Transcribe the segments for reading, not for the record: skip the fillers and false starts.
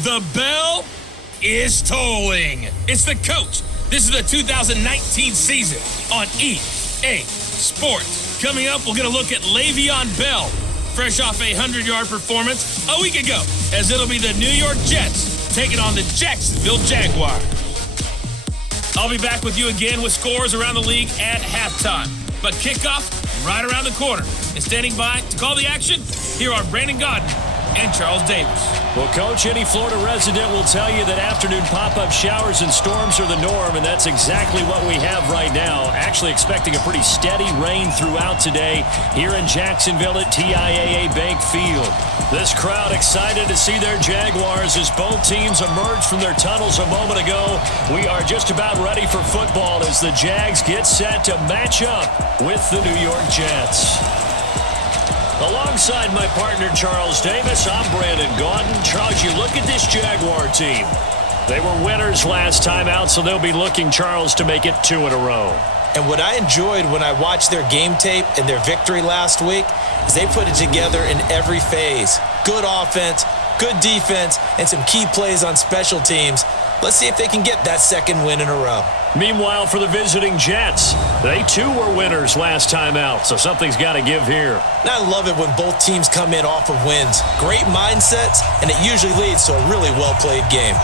The bell is tolling. It's the coach. This is the 2019 season on EA Sports. Coming up, we're going to look at Le'Veon Bell, fresh off a 100-yard performance a week ago, as it'll be the New York Jets taking on the Jacksonville Jaguars. I'll be back with you again with scores around the league at halftime. But kickoff right around the corner. And standing by to call the action, here are Brandon Godden and Charles Davis. Well, Coach, any Florida resident will tell you that afternoon pop-up showers and storms are the norm, and that's exactly what we have right now. Actually expecting a pretty steady rain throughout today here in Jacksonville at TIAA Bank Field. This crowd excited to see their Jaguars as both teams emerged from their tunnels a moment ago. We are just about ready for football as the Jags get set to match up with the New York Jets. Alongside my partner, Charles Davis, I'm Brandon Godden. Charles, you look at this Jaguar team. They were winners last time out, so they'll be looking, Charles, to make it 2 in a row. And what I enjoyed when I watched their game tape and their victory last week is they put it together in every phase. Good offense, good defense, and some key plays on special teams. Let's see if they can get that second win in a row. Meanwhile, for the visiting Jets, they too were winners last time out, so something's got to give here. And I love it when both teams come in off of wins. Great mindsets, and it usually leads to a really well-played game.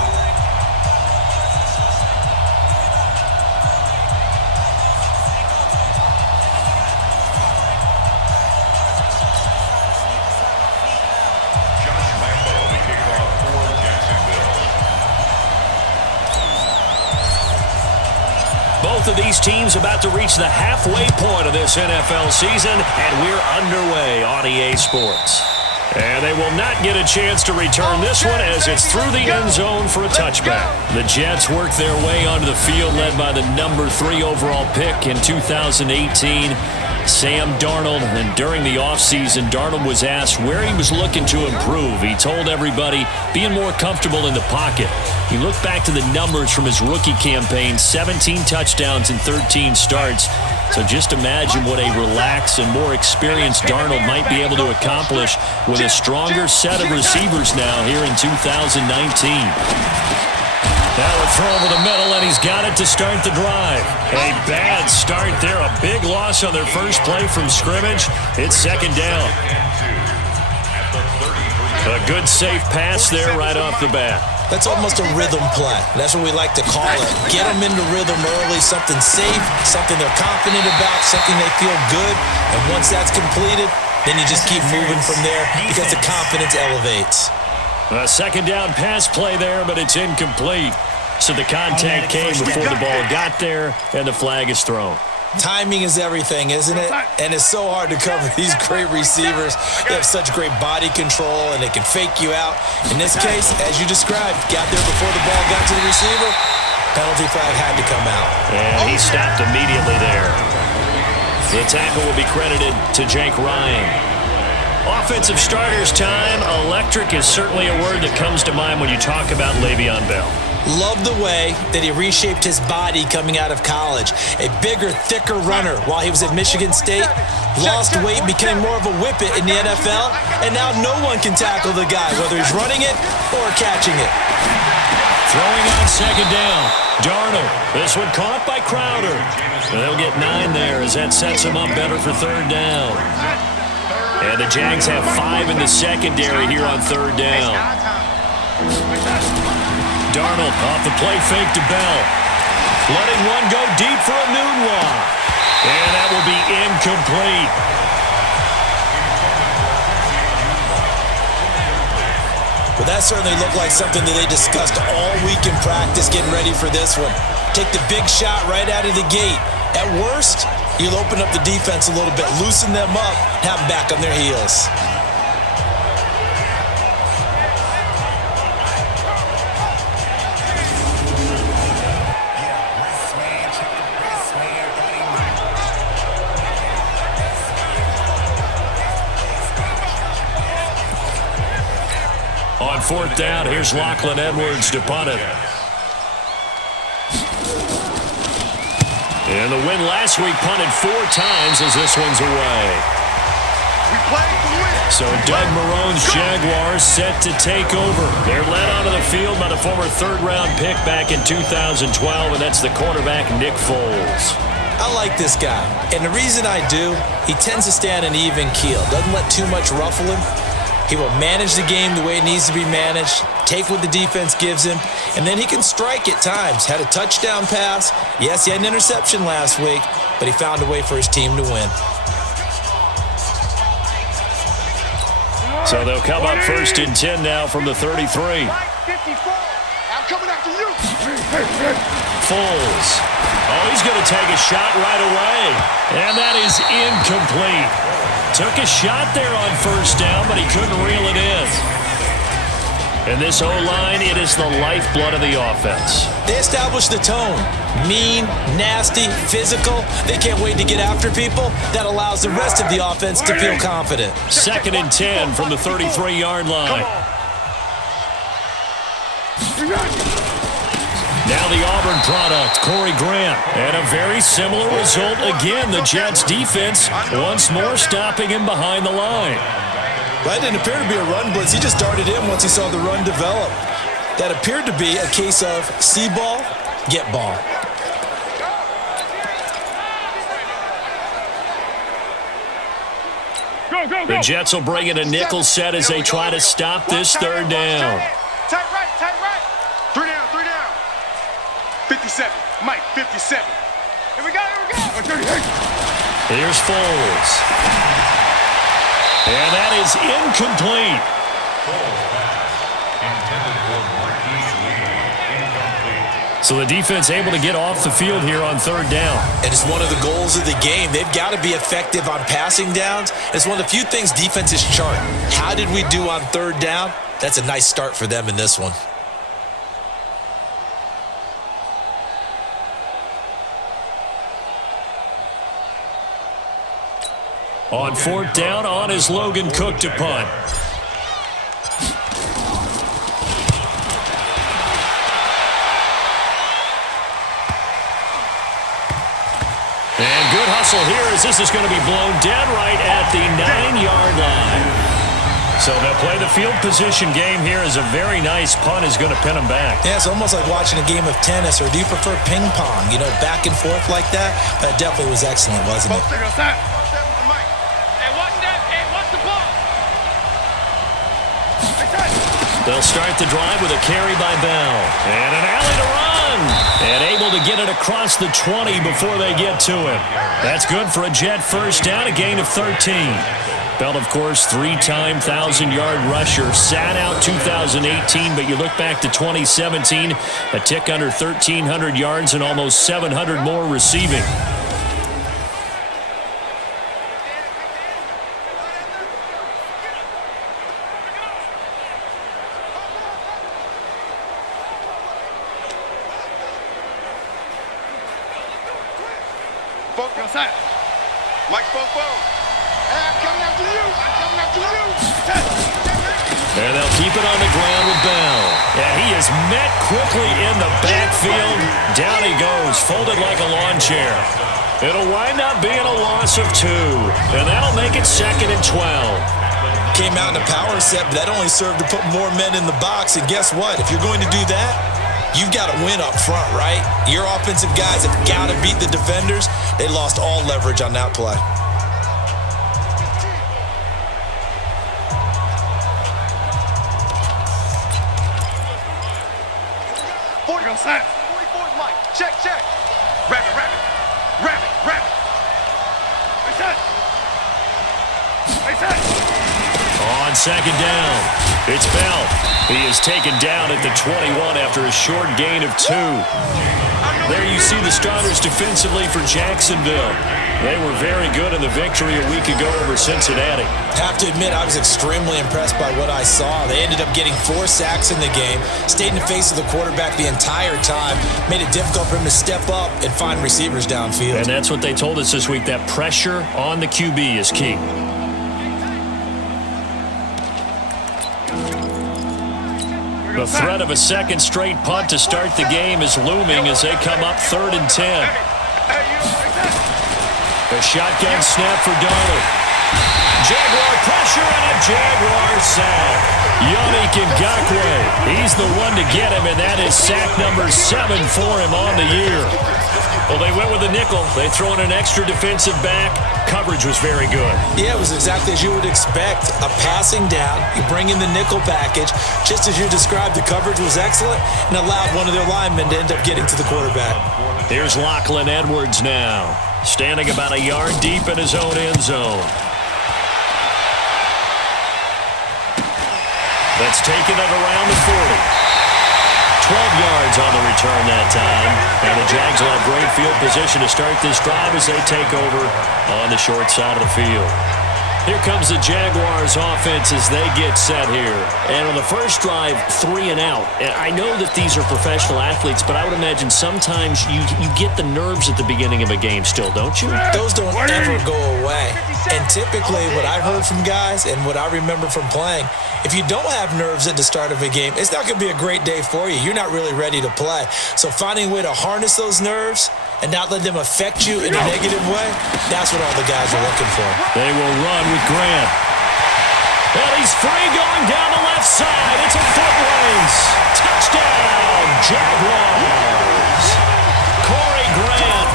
Both of these teams about to reach the halfway point of this NFL season, and we're underway on EA Sports. And they will not get a chance to return this one as it's through the end zone for a touchback. The Jets work their way onto the field led by the number 3 overall pick in 2018, Sam Darnold. And during the offseason, Darnold was asked where he was looking to improve. He told everybody being more comfortable in the pocket. He looked back to the numbers from his rookie campaign, 17 touchdowns and 13 starts. So just imagine what a relaxed and more experienced Darnold might be able to accomplish with a stronger set of receivers now here in 2019. Now a throw over the middle, and he's got it to start the drive. A bad start there, a big loss on their first play from scrimmage. It's second down. A good safe pass there right off the bat. That's almost a rhythm play. That's what we like to call it. Get them into rhythm early, something safe, something they're confident about, something they feel good. And once that's completed, then you just keep moving from there because the confidence elevates. A second down pass play there, but it's incomplete. So the contact came before the ball got there, and the flag is thrown. Timing is everything, isn't it? And it's so hard to cover these great receivers. They have such great body control, and they can fake you out. In this case, as you described, got there before the ball got to the receiver. Penalty flag had to come out. And he stopped immediately there. The tackle will be credited to Jake Ryan. Offensive starters time. Electric is certainly a word that comes to mind when you talk about Le'Veon Bell. Love the way that he reshaped his body coming out of college. A bigger, thicker runner while he was at Michigan State. Lost weight, became more of a whippet in the NFL, and now no one can tackle the guy, whether he's running it or catching it. Throwing on second down. Darnold. This one caught by Crowder. They'll get 9 there as that sets him up better for third down. And the Jags have 5 in the secondary here on third down. Darnold off the play fake to Bell. Letting one go deep for a noon walk. And that will be incomplete. Well, that certainly looked like something that they discussed all week in practice getting ready for this one. Take the big shot right out of the gate. At worst, you'll open up the defense a little bit, loosen them up, have them back on their heels. On fourth down, here's Lachlan Edwards to punt it. And the win last week punted 4 times as this one's away. So Doug Marrone's Jaguars set to take over. They're led onto the field by the former third-round pick back in 2012, and that's the quarterback Nick Foles. I like this guy, and the reason I do, he tends to stay on an even keel, doesn't let too much ruffle him. He will manage the game the way it needs to be managed, take what the defense gives him, and then he can strike at times. Had a touchdown pass. Yes, he had an interception last week, but he found a way for his team to win. So they'll come up 1st and 10 now from the 33. Foles. Oh, he's going to take a shot right away. And that is incomplete. Took a shot there on 1st down, but he couldn't reel it in. And this O-line, it is the lifeblood of the offense. They established the tone. Mean, nasty, physical. They can't wait to get after people. That allows the rest of the offense to feel confident. 2nd and 10 from the 33-yard line. Now the Auburn product, Corey Grant. And a very similar result again. The Jets defense once more stopping him behind the line. That didn't appear to be a run blitz. He just darted in once he saw the run develop. That appeared to be a case of see ball, get ball. The Jets will bring in a nickel set as they try to stop this 3rd down. Tight right. 3 down. 57. Mike, 57. Here we go. Here's Foles. And that is incomplete. So the defense able to get off the field here on 3rd down. And it's one of the goals of the game. They've got to be effective on passing downs. It's one of the few things defenses chart. How did we do on 3rd down? That's a nice start for them in this one. On 4th down, on is Logan Cook to punt. And good hustle here as this is going to be blown dead right at the 9-yard line. So they'll play the field position game here as a very nice punt is going to pin them back. Yeah, it's almost like watching a game of tennis, or do you prefer ping pong? You know, back and forth like that? That definitely was excellent, wasn't it? They'll start the drive with a carry by Bell. And an alley to run. And able to get it across the 20 before they get to him. That's good for a Jet 1st down, a gain of 13. Bell, of course, 3-time 1,000-yard rusher. Sat out 2018, but you look back to 2017, a tick under 1,300 yards and almost 700 more receiving. Mike, I'm coming after you. And they'll keep it on the ground with Bell. Yeah, he is met quickly in the backfield. Down he goes, folded like a lawn chair. It'll wind up being a loss of 2. And that'll make it 2nd and 12. Came out in a power set, but that only served to put more men in the box. And guess what? If you're going to do that, you've got to win up front, right? Your offensive guys have got to beat the defenders. They lost all leverage on that play. Outside. 44's Mike. Check. Rabbit. On 2nd down, it's Bell. He is taken down at the 21 after a short gain of 2. There you see the starters defensively for Jacksonville. They were very good in the victory a week ago over Cincinnati. Have to admit, I was extremely impressed by what I saw. They ended up getting 4 sacks in the game, stayed in the face of the quarterback the entire time, made it difficult for him to step up and find receivers downfield. And that's what they told us this week, that pressure on the QB is key. The threat of a second straight punt to start the game is looming as they come up 3rd and 10. A shotgun snap for Darnold. Jaguar pressure and a Jaguar sack. Yannick Ngakoue, he's the one to get him, and that is sack number 7 for him on the year. Well, they went with a nickel. They throw in an extra defensive back. Coverage was very good. Yeah, it was exactly as you would expect. A passing down, you bring in the nickel package. Just as you described, the coverage was excellent and allowed one of their linemen to end up getting to the quarterback. Here's Lachlan Edwards now, standing about a yard deep in his own end zone. That's taken it around the 40. 12 yards on the return that time. And the Jags will have great field position to start this drive as they take over on the short side of the field. Here comes the Jaguars offense as they get set here. And on the first drive, 3 and out. And I know that these are professional athletes, but I would imagine sometimes you get the nerves at the beginning of a game still, don't you? Those don't ever go away. And typically what I've heard from guys and what I remember from playing, if you don't have nerves at the start of a game, it's not going to be a great day for you. You're not really ready to play. So finding a way to harness those nerves and not let them affect you in a negative way, that's what all the guys are looking for. They will run with Grant. And he's free going down the left side. It's a foot race. Touchdown, Jaguars. Corey Grant,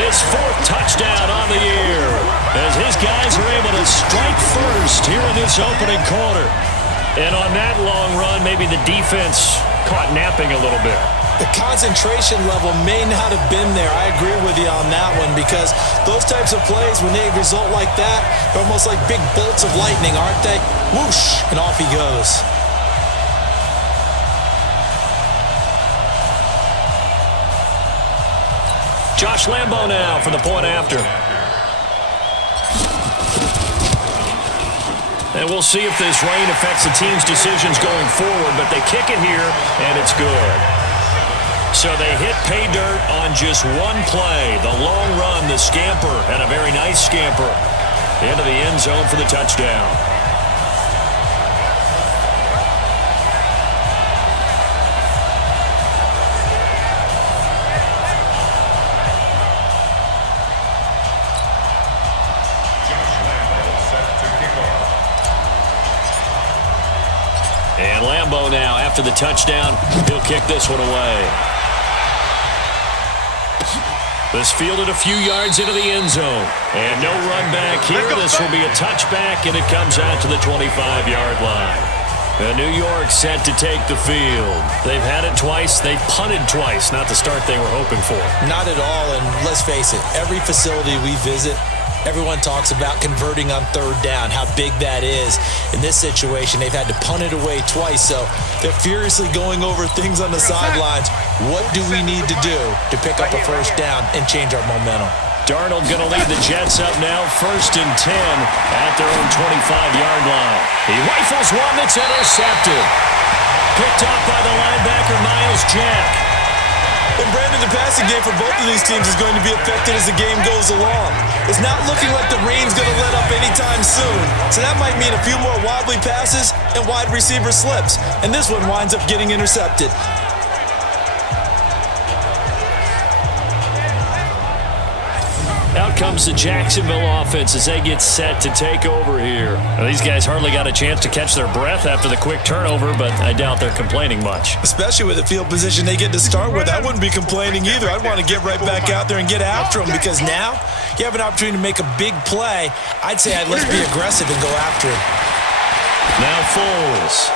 his 4th touchdown on the year, as his guys are able to strike first here in this opening quarter. And on that long run, maybe the defense caught napping a little bit. The concentration level may not have been there. I agree with you on that one because those types of plays, when they result like that, they're almost like big bolts of lightning, aren't they? Whoosh, and off he goes. Josh Lambo now for the point after. And we'll see if this rain affects the team's decisions going forward, but they kick it here, and it's good. So they hit pay dirt on just one play. The long run, the scamper, and a very nice scamper into the end zone for the touchdown. And Lambo now, after the touchdown, he'll kick this one away. This fielded a few yards into the end zone. And no run back here. This will be a touchback, and it comes out to the 25-yard line. And New York set to take the field. They've had it twice. They've punted twice. Not the start they were hoping for. Not at all, and let's face it, every facility we visit, everyone talks about converting on 3rd down, how big that is. In this situation, they've had to punt it away twice, so they're furiously going over things on the sidelines. What do we need to do to pick up a 1st down and change our momentum? Darnold going to lead the Jets up now, 1st and 10 at their own 25-yard line. He rifles one that's intercepted. Picked up by the linebacker, Miles Jack. And Brandon, the passing game for both of these teams is going to be affected as the game goes along. It's not looking like the rain's going to let up anytime soon. So that might mean a few more wobbly passes and wide receiver slips. And this one winds up getting intercepted. Out comes the Jacksonville offense as they get set to take over here. Now, these guys hardly got a chance to catch their breath after the quick turnover, but I doubt they're complaining much. Especially with the field position they get to start with. I wouldn't be complaining either. I'd want to get right back out there and get after them because now you have an opportunity to make a big play. Let's be aggressive and go after it. Now Foles.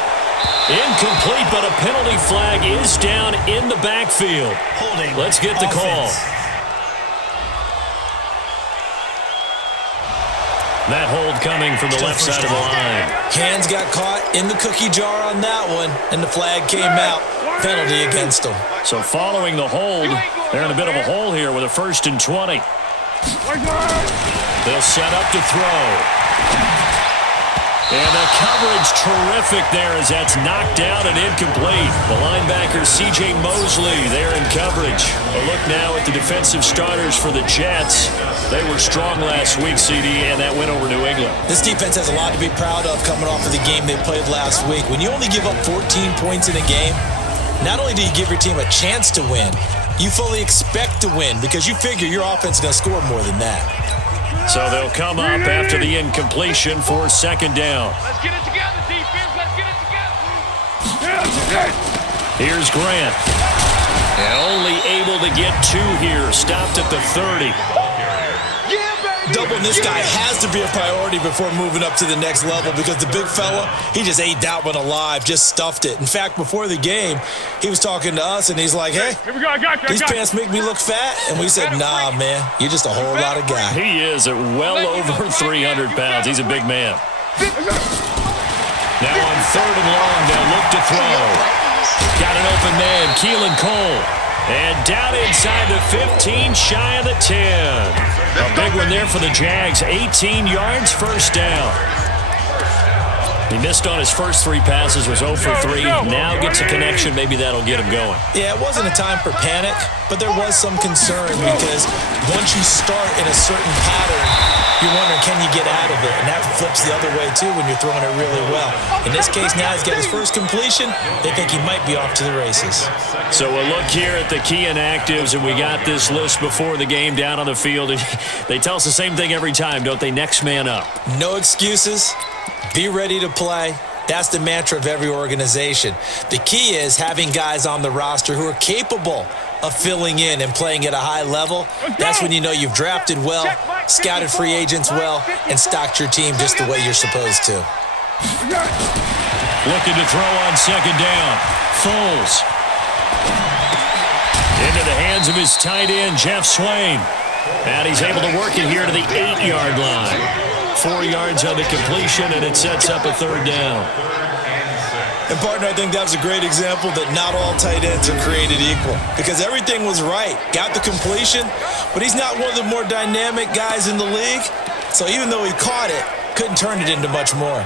Incomplete, but a penalty flag is down in the backfield. Let's get the call. That hold coming from the left side of the line. Hands got caught in the cookie jar on that one, and the flag came out. Penalty against them. So following the hold, they're in a bit of a hole here with a 1st and 20. They'll set up to throw. And the coverage terrific there as that's knocked down and incomplete. The linebacker C.J. Mosley there in coverage. A look now at the defensive starters for the Jets. They were strong last week, CD, and that went over New England. This defense has a lot to be proud of coming off of the game they played last week. When you only give up 14 points in a game, not only do you give your team a chance to win, you fully expect to win because you figure your offense is going to score more than that. So they'll come up after the incompletion for second down. Let's get it together, defense. Let's get it together. Here's Grant. And only able to get 2 here. Stopped at the 30. Doubling this guy has to be a priority before moving up to the next level because the big fella, he just ate that one alive, just stuffed it. In fact, before the game, he was talking to us, and he's like, hey, Here we go. I got you. these pants make me look fat. And we said, nah, man, you're just a whole lot of guy. He is at well over 300 pounds. He's a big man. Now on 3rd and long, they'll look to throw. Got an open man, Keelan Cole. And down inside the 15, shy of the 10. A big one there for the Jags. 18 yards, first down. He missed on his first 3 passes, was 0 for 3. Now gets a connection. Maybe that'll get him going. Yeah, it wasn't a time for panic, but there was some concern because once you start in a certain pattern, you're wondering, can you get out of it? And that flips the other way, too, when you're throwing it really well. In this case, now he's got his first completion. They think he might be off to the races. So we'll look here at the key inactives, and we got this list before the game down on the field. They tell us the same thing every time, don't they? Next man up. No excuses. Be ready to play. That's the mantra of every organization. The key is having guys on the roster who are capable of filling in and playing at a high level. That's when you know you've drafted well, scouted free agents well, and stocked your team just the way you're supposed to. Looking to throw on second down. Foles. Into the hands of his tight end, Jeff Swain. And he's able to work it here to the 8-yard line. 4 yards on the completion, and it sets up a 3rd down. And, partner, I think that was a great example that not all tight ends are created equal because everything was right. Got the completion, but he's not one of the more dynamic guys in the league. So even though he caught it, couldn't turn it into much more.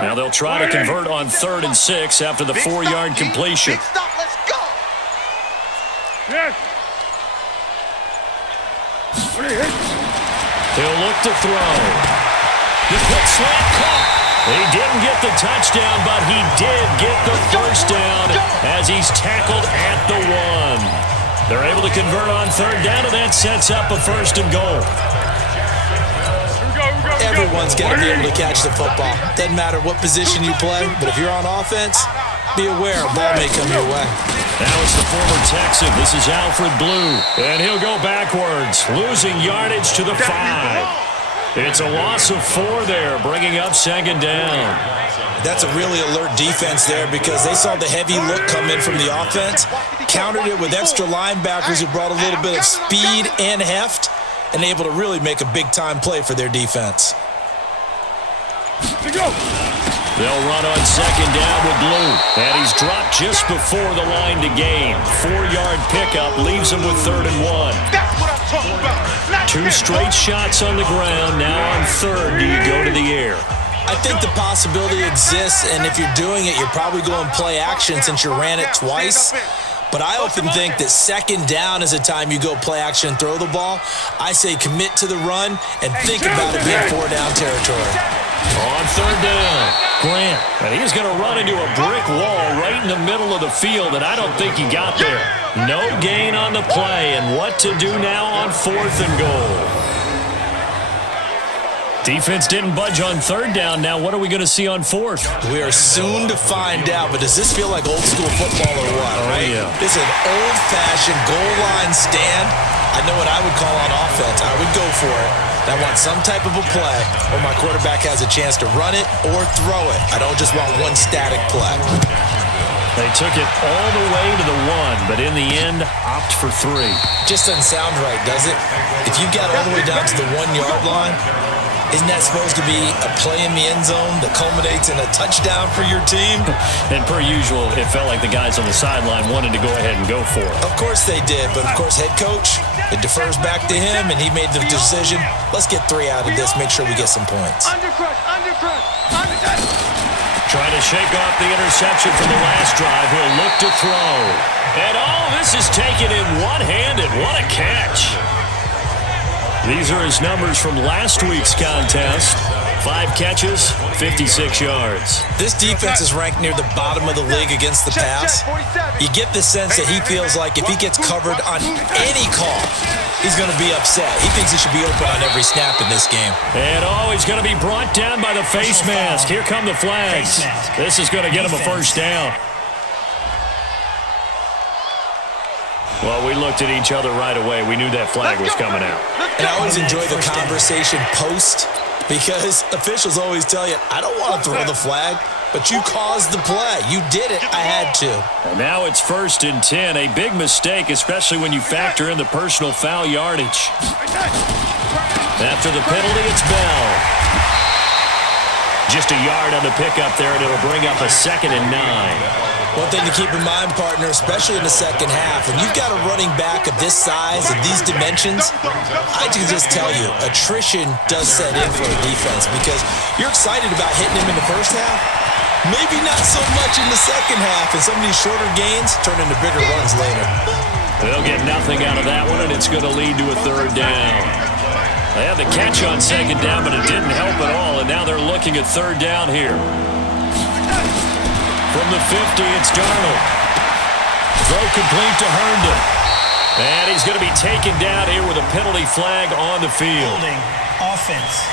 Now they'll try to convert on 3rd and 6 after the 4-yard completion. Big stop. Let's go. Yes. He'll look to throw. The quick slant caught. He didn't get the touchdown, but he did get the first down as he's tackled at the 1. They're able to convert on 3rd down, and that sets up a 1st and goal. Everyone's got to be able to catch the football. Doesn't matter what position you play, but if you're on offense, be aware a ball may come your way. Now it's the former Texan. This is Alfred Blue. And he'll go backwards, losing yardage to the 5. It's a loss of 4 there, bringing up second down. That's a really alert defense there because they saw the heavy look come in from the offense, countered it with extra linebackers who brought a little bit of speed and heft, and able to really make a big-time play for their defense. They'll run on second down with Blue. And he's dropped just before the line to gain. 4-yard pickup leaves him with 3rd and 1. That's what I'm talking about. 2 straight shots on the ground. Now on 3rd, do you go to the air? I think the possibility exists, and if you're doing it, you're probably going play action since you ran it twice. But I often think that second down is a time you go play action and throw the ball. I say commit to the run and think about it being 4-down territory. On 3rd down, Grant. And he's going to run into a brick wall right in the middle of the field, and I don't think he got there. No gain on the play, and what to do now on 4th and goal? Defense didn't budge on 3rd down. Now what are we going to see on 4th? We are soon to find out, but does this feel like old school football or what, right? Yeah. This is an old-fashioned goal line stand. I know what I would call on offense. I would go for it. I want some type of a play where my quarterback has a chance to run it or throw it. I don't just want one static play. They took it all the way to the 1, but in the end, opt for 3. Just doesn't sound right, does it? If you got all the way down to the 1-yard line, isn't that supposed to be a play in the end zone that culminates in a touchdown for your team? And per usual, it felt like the guys on the sideline wanted to go ahead and go for it. Of course they did, but of course head coach, it defers back to him, and he made the decision, let's get 3 out of this, make sure we get some points. Trying to shake off the interception from the last drive. He'll look to throw. And this is taken in one-handed. What a catch. These are his numbers from last week's contest. 5 catches, 56 yards. This defense is ranked near the bottom of the league against the pass. You get the sense that he feels like if he gets covered on any call, he's going to be upset. He thinks he should be open on every snap in this game. And he's going to be brought down by the face mask. Here come the flags. This is going to get him a first down. Well, we looked at each other right away. We knew that flag was coming out. And I always enjoy the conversation post because officials always tell you, I don't want to throw the flag, but you caused the play. You did it. I had to. And now it's 1st and 10. A big mistake, especially when you factor in the personal foul yardage. After the penalty, it's Bell. Just a yard on the pickup there, and it'll bring up a 2nd and 9. One thing to keep in mind, partner, especially in the second half, when you've got a running back of this size and these dimensions, I can just tell you, attrition does set in for a defense because you're excited about hitting him in the first half. Maybe not so much in the second half, and some of these shorter gains turn into bigger runs later. They'll get nothing out of that one, and it's going to lead to a 3rd down. They had the catch on 2nd down, but it didn't help at all, and now they're looking at 3rd down here. From the 50, it's Darnold. Throw complete to Herndon. And he's going to be taken down here with a penalty flag on the field. Holding offense.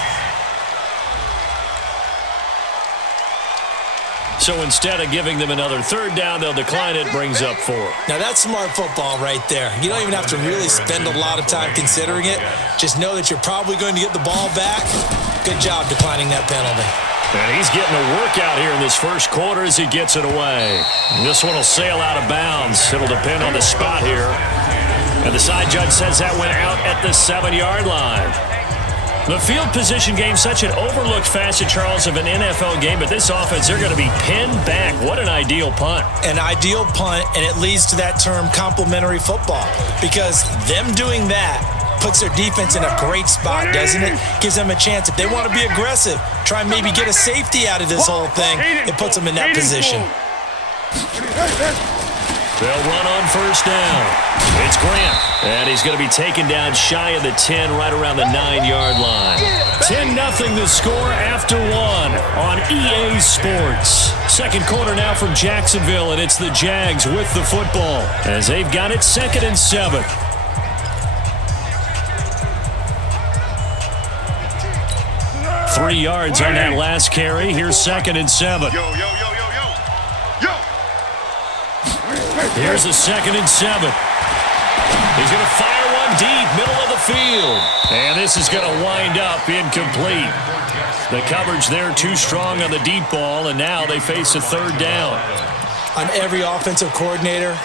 So instead of giving them another 3rd down, they'll decline it, brings up 4. Now that's smart football right there. You don't even have to really spend a lot of time considering it. Just know that you're probably going to get the ball back. Good job declining that penalty. And he's getting a workout here in this first quarter as he gets it away. And this one will sail out of bounds. It'll depend on the spot here. And the side judge says that went out at the 7-yard line. The field position game, such an overlooked facet, Charles, of an NFL game, but this offense, they're going to be pinned back. What an ideal punt. An ideal punt, and it leads to that term complementary football because them doing that puts their defense in a great spot, doesn't it? Gives them a chance. If they want to be aggressive, try and maybe get a safety out of this whole thing, it puts them in that position. They'll run on 1st down. It's Grant. And he's going to be taken down shy of the 10, right around the 9-yard line. 10-0 the score after 1 on EA Sports. Second quarter now from Jacksonville, and it's the Jags with the football as they've got it 2nd and 7. Three yards on that last carry. Here's 2nd and 7. Yo. Here's a 2nd and 7. He's going to fire one deep, middle of the field. And this is going to wind up incomplete. The coverage there too strong on the deep ball, and now they face a 3rd down. On every offensive coordinator,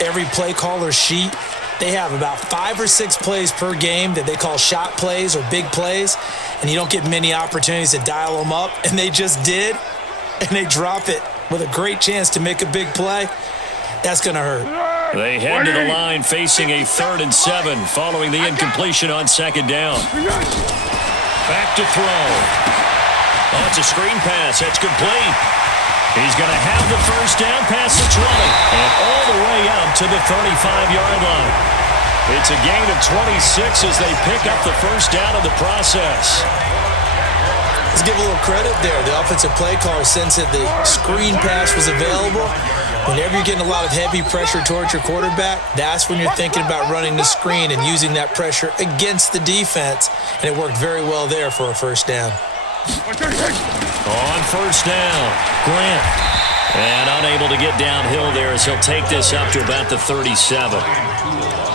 every play caller sheet, they have about 5 or 6 plays per game that they call shot plays or big plays, and you don't get many opportunities to dial them up, and they just did, and they drop it with a great chance to make a big play. That's going to hurt. They head to the line facing a 3rd and 7 following the incompletion on 2nd down. Back to throw. Oh, it's a screen pass. That's complete. He's going to have the 1st down pass that's running. And all the way up to the 35-yard line. It's a gain of 26 as they pick up the 1st down in the process. Let's give a little credit there. The offensive play caller sensed that the screen pass was available. Whenever you're getting a lot of heavy pressure towards your quarterback, that's when you're thinking about running the screen and using that pressure against the defense. And it worked very well there for a 1st down. On 1st down, Grant. And unable to get downhill there as he'll take this up to about the 37.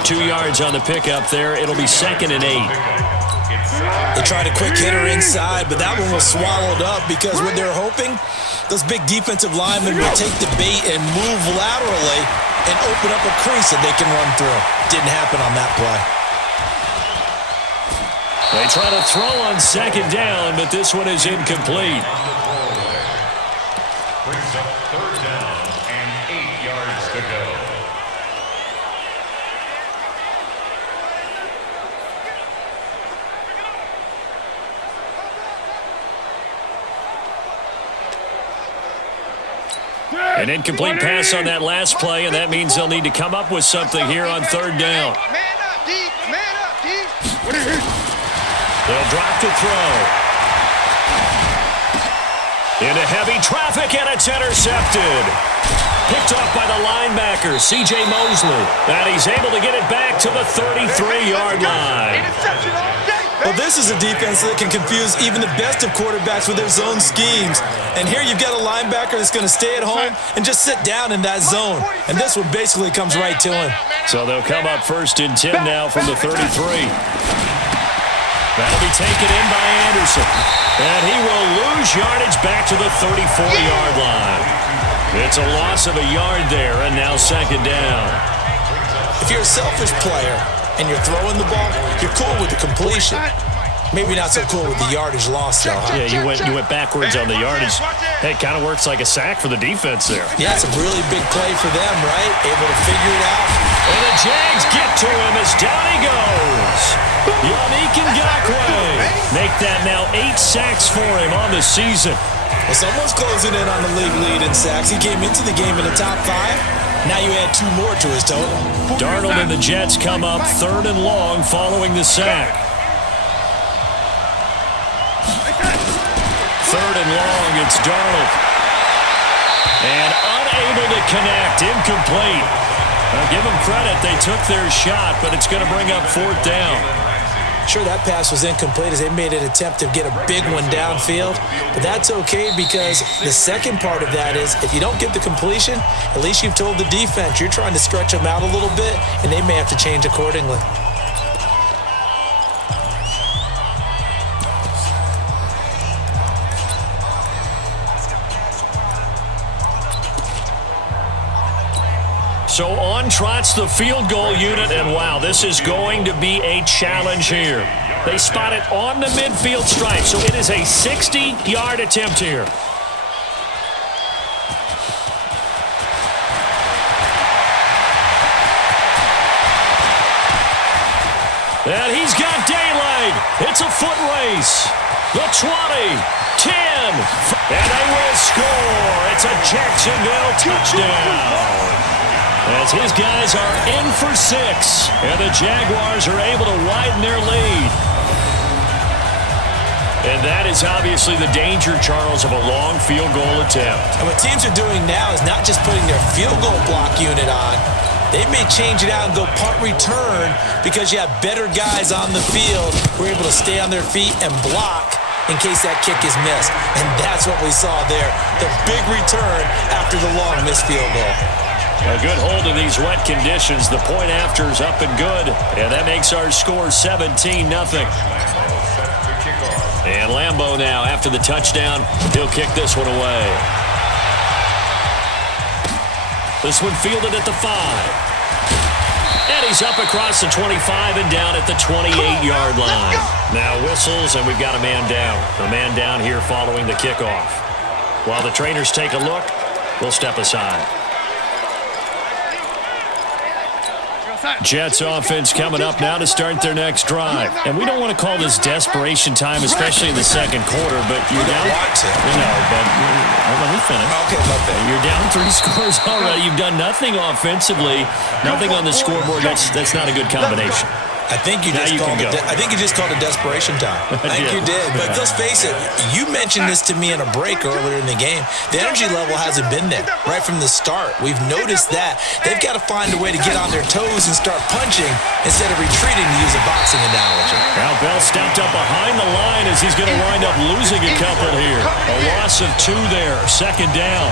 2 yards on the pickup there. It'll be 2nd and 8. They tried a quick hitter inside, but that one was swallowed up because what they're hoping, those big defensive linemen will take the bait and move laterally and open up a crease that they can run through. Didn't happen on that play. They try to throw on 2nd down, but this one is incomplete. Brings up 3rd down and 8 yards to go. An incomplete pass on that last play, and that means they'll need to come up with something here on 3rd down. They'll drop to throw. Into heavy traffic, and it's intercepted. Picked off by the linebacker, C.J. Mosley. And he's able to get it back to the 33-yard line. Well, this is a defense that can confuse even the best of quarterbacks with their zone schemes. And here you've got a linebacker that's going to stay at home and just sit down in that zone. And this one basically comes right to him. So they'll come up 1st and 10 now from the 33. That'll be taken in by Anderson. And he will lose yardage back to the 34-yard line. It's a loss of a yard there, and now 2nd down. If you're a selfish player and you're throwing the ball, you're cool with the completion. Maybe not so cool with the yardage loss, though. Yeah, you went backwards on the yardage. Hey, it kind of works like a sack for the defense there. Yeah, it's a really big play for them, right? Able to figure it out. And the Jags get to him as down he goes. Yannick Ngakoue. Make that now 8 sacks for him on the season. Well, someone's closing in on the league lead in sacks. He came into the game in the top 5. Now you add 2 more to his total. Darnold and the Jets come up 3rd and long following the sack. 3rd and long, it's Darnold. And unable to connect, incomplete. Now give them credit, they took their shot, but it's going to bring up 4th down. Sure, that pass was incomplete as they made an attempt to get a big one downfield, but that's okay because the second part of that is if you don't get the completion, at least you've told the defense you're trying to stretch them out a little bit, and they may have to change accordingly. So on trots the field goal unit, and wow, this is going to be a challenge here. They spot it on the midfield stripe, so it is a 60-yard attempt here. And he's got daylight. It's a foot race. The 20, 10, and they will score. It's a Jacksonville touchdown. As his guys are in for 6, and the Jaguars are able to widen their lead. And that is obviously the danger, Charles, of a long field goal attempt. And what teams are doing now is not just putting their field goal block unit on. They may change it out and go punt return because you have better guys on the field who are able to stay on their feet and block in case that kick is missed. And that's what we saw there, the big return after the long missed field goal. A good hold in these wet conditions. The point after is up and good, and that makes our score 17-0. And Lambeau now, after the touchdown, he'll kick this one away. This one fielded at the 5. And he's up across the 25 and down at the 28-yard line. Now whistles, and we've got a man down. A man down here following the kickoff. While the trainers take a look, we'll step aside. Jets offense coming up now to start their next drive. And we don't want to call this desperation time, especially in the second quarter, but you're down. Let me finish. Okay, you're down 3 scores already. You've done nothing offensively, nothing on the scoreboard. That's not a good combination. I think you just called it desperation time. I think you did. But let's face it, you mentioned this to me in a break earlier in the game. The energy level hasn't been there right from the start. We've noticed that. They've got to find a way to get on their toes and start punching instead of retreating, to use a boxing analogy. Now Bell stepped up behind the line as he's going to wind up losing a couple here. A loss of 2 there. 2nd down.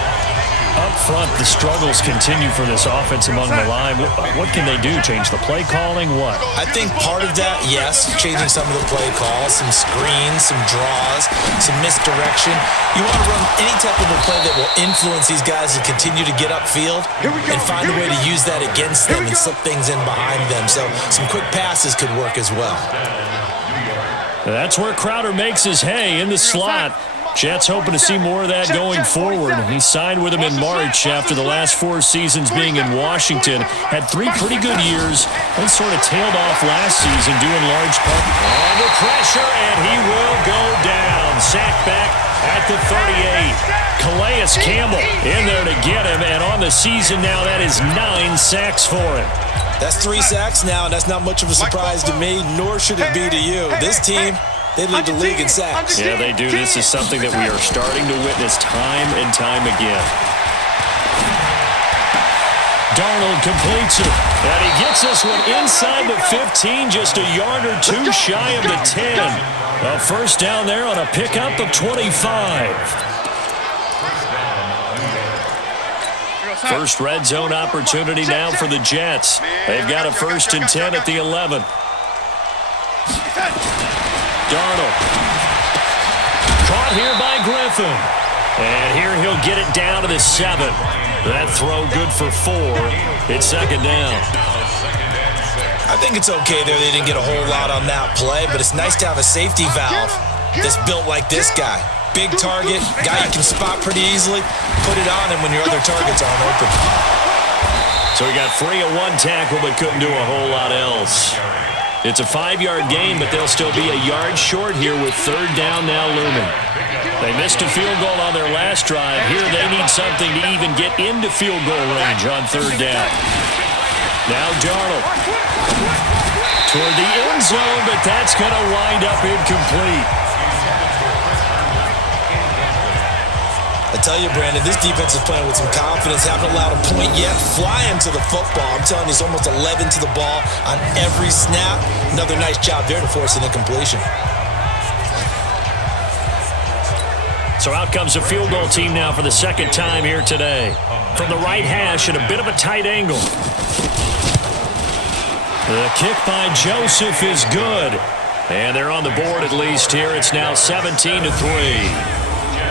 Up front, the struggles continue for this offense among the line. What can they do? Change the play calling? What? I think part of that, yes, changing some of the play calls, some screens, some draws, some misdirection. You want to run any type of a play that will influence these guys to continue to get upfield and find a way to use that against them and slip things in behind them. So some quick passes could work as well. That's where Crowder makes his hay in the slot. Jets hoping to see more of that going forward. He signed with him in March after the last 4 seasons being in Washington. Had 3 pretty good years and sort of tailed off last season due in large part under pressure, and he will go down. Sacked back at the 38. Calais Campbell in there to get him, and on the season now that is 9 sacks for him. That's 3 sacks now, and that's not much of a surprise to me, nor should it be to you. This team, They lead the league in sacks. Yeah, they do. This is something that we are starting to witness time and time again. Darnold completes it. And he gets this one inside the 15, just a yard or two shy of the 10. A first down there on a pickup of 25. First red zone opportunity now for the Jets. They've got a 1st and 10 at the 11. Darnold. Caught here by Griffin. And here he'll get it down to the 7. That throw good for 4. It's 2nd down. I think it's okay there. They didn't get a whole lot on that play, but it's nice to have a safety valve that's built like this guy. Big target, guy you can spot pretty easily. Put it on him when your other targets aren't open. So he got free of one tackle but couldn't do a whole lot else. It's a 5-yard gain, but they'll still be a yard short here with 3rd down now looming. They missed a field goal on their last drive. Here they need something to even get into field goal range on 3rd down. Now Darnold. Toward the end zone, but that's going to wind up incomplete. I tell you, Brandon, this defense is playing with some confidence. Haven't allowed a point yet. Flying to the football. I'm telling you, it's almost 11 to the ball on every snap. Another nice job there to force an incompletion. So out comes the field goal team now for the 2nd time here today. From the right hash at a bit of a tight angle. The kick by Joseph is good. And they're on the board at least here. It's now 17-3.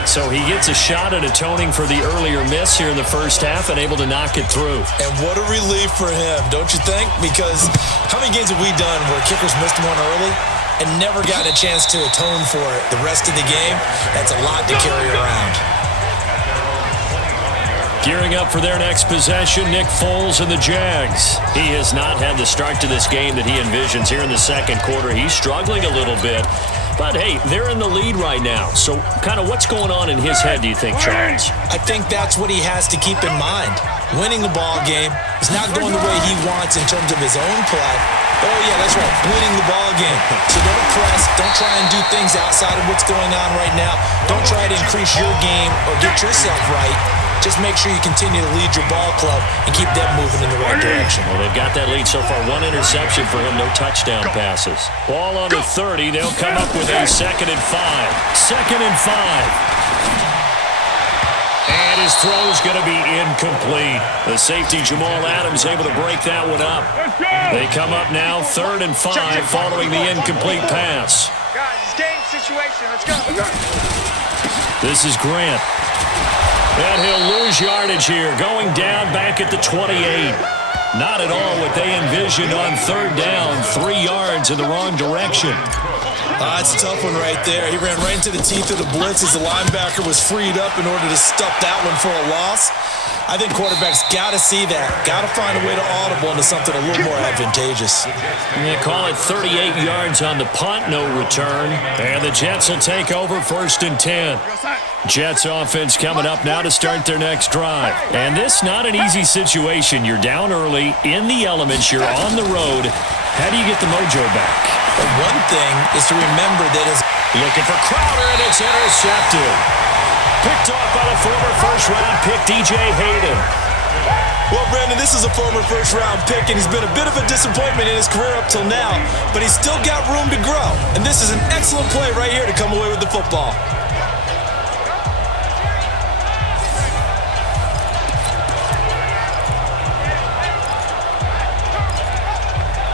So he gets a shot at atoning for the earlier miss here in the first half and able to knock it through. And what a relief for him, don't you think? Because how many games have we done where kickers missed one early and never gotten a chance to atone for it the rest of the game? That's a lot to carry around. Gearing up for their next possession, Nick Foles and the Jags. He has not had the start to this game that he envisions here in the 2nd quarter. He's struggling a little bit. But, hey, they're in the lead right now. So kind of what's going on in his head, do you think, Charles? I think that's what he has to keep in mind. Winning the ball game is not going the way he wants in terms of his own play. But, oh, yeah, that's right, winning the ball game. So don't press. Don't try and do things outside of what's going on right now. Don't try to increase your game or get yourself right. Just make sure you continue to lead your ball club and keep them moving in the right direction. Well, they've got that lead so far. 1 interception for him, no touchdown passes. Ball on the 30. They'll come up with a 2nd and 5. 2nd and 5. And his throw's going to be incomplete. The safety, Jamal Adams, able to break that one up. They come up now 3rd and 5 following the incomplete pass. Guys, it's game situation. Let's go. This is Grant. And he'll lose yardage here, going down back at the 28. Not at all what they envisioned on 3rd down. 3 yards in the wrong direction. That's a tough one right there. He ran right into the teeth of the blitz as the linebacker was freed up in order to stuff that one for a loss. I think quarterbacks got to see that. Got to find a way to audible into something a little more advantageous. And they call it 38 yards on the punt, no return. And the Jets will take over 1st and 10. Jets offense coming up now to start their next drive. And this not an easy situation. You're down early, in the elements, you're on the road. How do you get the mojo back? But one thing is to remember that as looking for Crowder, and it's intercepted. Picked off by the former first-round pick, DJ Hayden. Well, Brandon, this is a former first-round pick, and he's been a bit of a disappointment in his career up till now, but he's still got room to grow. And this is an excellent play right here to come away with the football.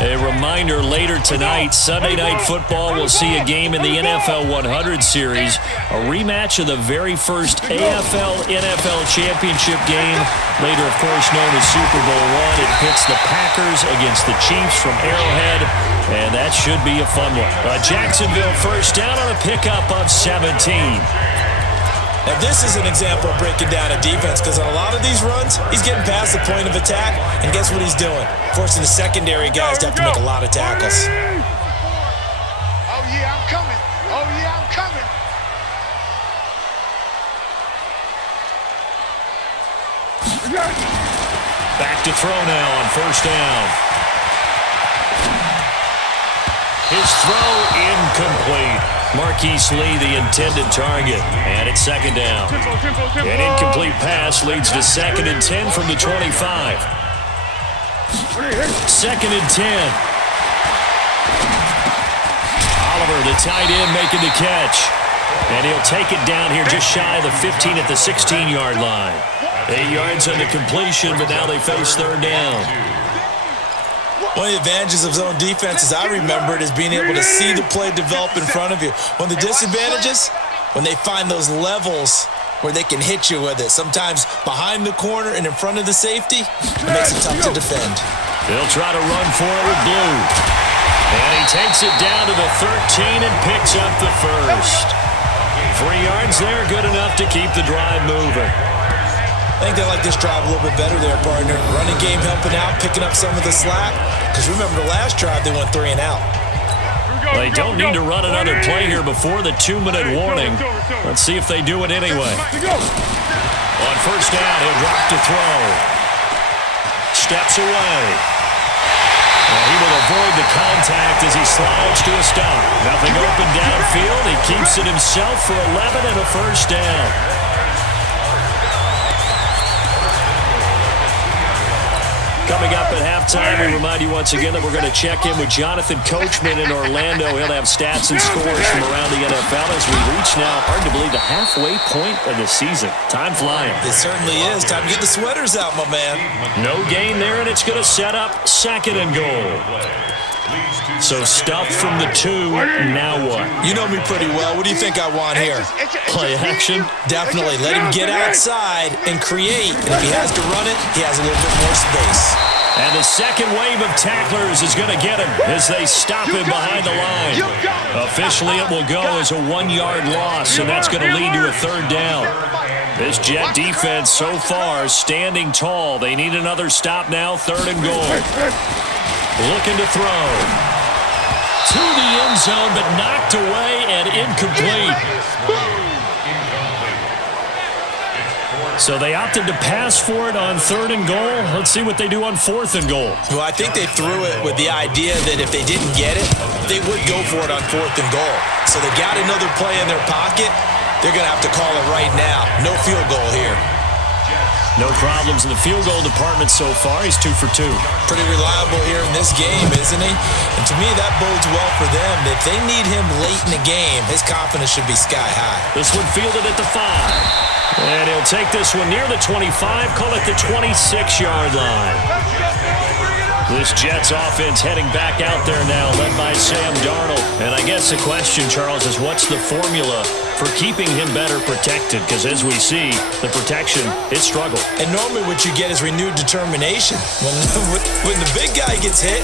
A reminder, later tonight, Sunday Night Football will see a game in the NFL 100 Series, a rematch of the very first AFL-NFL Championship game, later, of course, known as Super Bowl I. It pits the Packers against the Chiefs from Arrowhead, and that should be a fun one. Jacksonville first down on a pickup of 17. Now, this is an example of breaking down a defense because on a lot of these runs, he's getting past the point of attack, and guess what he's doing? Forcing the secondary guys to have to make a lot of tackles. Oh, yeah, I'm coming. Oh, yeah, I'm coming. Back to throw now on first down. His throw incomplete. Marquise Lee, the intended target. And it's second down. An incomplete pass leads to 2nd and 10 from the 25. 2nd and 10. Oliver, the tight end, making the catch. And he'll take it down here just shy of the 15 at the 16-yard line. 8 yards on the completion, but now they face 3rd down. One of the advantages of zone defense, as I remember it, is being able to see the play develop in front of you. One of the disadvantages, when they find those levels where they can hit you with it. Sometimes behind the corner and in front of the safety, it makes it tough to defend. They'll try to run for it with Blue. And he takes it down to the 13 and picks up the first. 3 yards there, good enough to keep the drive moving. I think they like this drive a little bit better there, partner. Running game helping out, picking up some of the slack. Because remember the last drive, they went 3 and out. They don't need to run another play here before the 2-minute warning. Let's see if they do it anyway. On first down, he'll drop to throw. Steps away. And he will avoid the contact as he slides to a stop. Nothing open downfield. He keeps it himself for 11 and a first down. Coming up at halftime, we remind you once again that we're going to check in with Jonathan Coachman in Orlando. He'll have stats and scores from around the NFL as we reach now, hard to believe, the halfway point of the season. Time flying. It certainly is. Time to get the sweaters out, my man. No gain there, and it's going to set up 2nd and goal. So stuff from the 2, now what? You know me pretty well. What do you think I want here? Play action? Definitely. Let him get outside and create. And if he has to run it, he has a little bit more space. And the second wave of tacklers is going to get him as they stop him behind the line. Officially, it will go as a 1-yard loss, and that's going to lead to a 3rd down. This Jet defense so far standing tall. They need another stop now, 3rd and goal. Looking to throw. To the end zone, but knocked away and incomplete. So they opted to pass for it on 3rd and goal. Let's see what they do on 4th and goal. Well, I think they threw it with the idea that if they didn't get it, they would go for it on 4th and goal. So they got another play in their pocket. They're going to have to call it right now. No field goal here. No problems in the field goal department so far. He's 2 for 2. Pretty reliable here in this game, isn't he? And to me, that bodes well for them. If they need him late in the game, his confidence should be sky high. This one fielded at the 5. And he'll take this one near the 25, call it the 26-yard line. This Jets offense heading back out there now, led by Sam Darnold. And I guess the question, Charles, is what's the formula for keeping him better protected? Because as we see, the protection, it struggled. And normally what you get is renewed determination. When the big guy gets hit,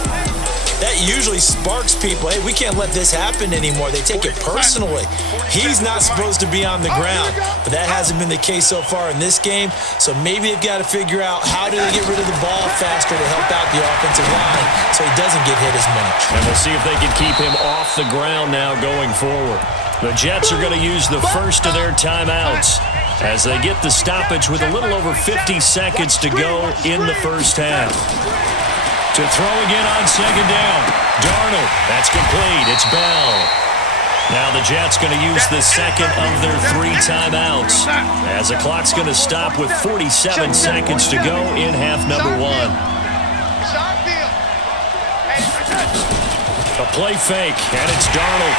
that usually sparks people. Hey, we can't let this happen anymore. They take it personally. He's not supposed to be on the ground, but that hasn't been the case so far in this game. So maybe they've got to figure out how do they get rid of the ball faster to help out the offensive line so he doesn't get hit as much. And we'll see if they can keep him off the ground now going forward. The Jets are going to use the first of their timeouts as they get the stoppage with a little over 50 seconds to go in the first half. To throw again on 2nd down. Darnold, that's complete. It's Bell. Now the Jets going to use the second of their 3 timeouts as the clock's going to stop with 47 seconds to go in half number 1. A play fake, and it's Darnold.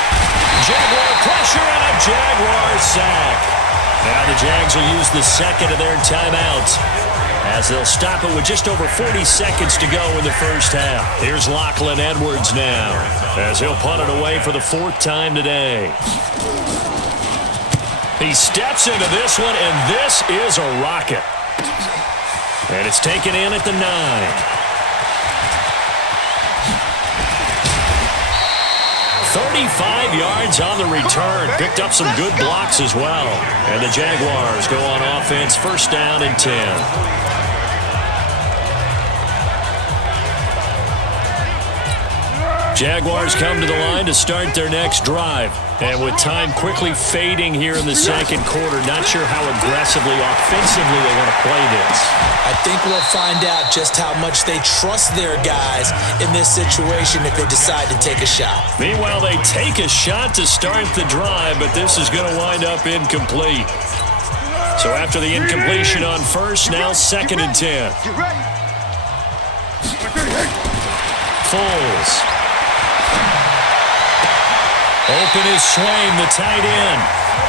Jaguar pressure and a Jaguar sack. Now the Jags will use the second of their timeouts as they'll stop it with just over 40 seconds to go in the first half. Here's Lachlan Edwards now as he'll punt it away for the 4th time today. He steps into this one, and this is a rocket. And it's taken in at the 9. 35 yards on the return. Picked up some good blocks as well. And the Jaguars go on offense, 1st down and 10. Jaguars come to the line to start their next drive. And with time quickly fading here in the second quarter, not sure how aggressively, offensively they want to play this. I think we'll find out just how much they trust their guys in this situation if they decide to take a shot. Meanwhile, they take a shot to start the drive, but this is going to wind up incomplete. So after the incompletion on first, now 2nd and 10. Foles. Open is Swain, the tight end.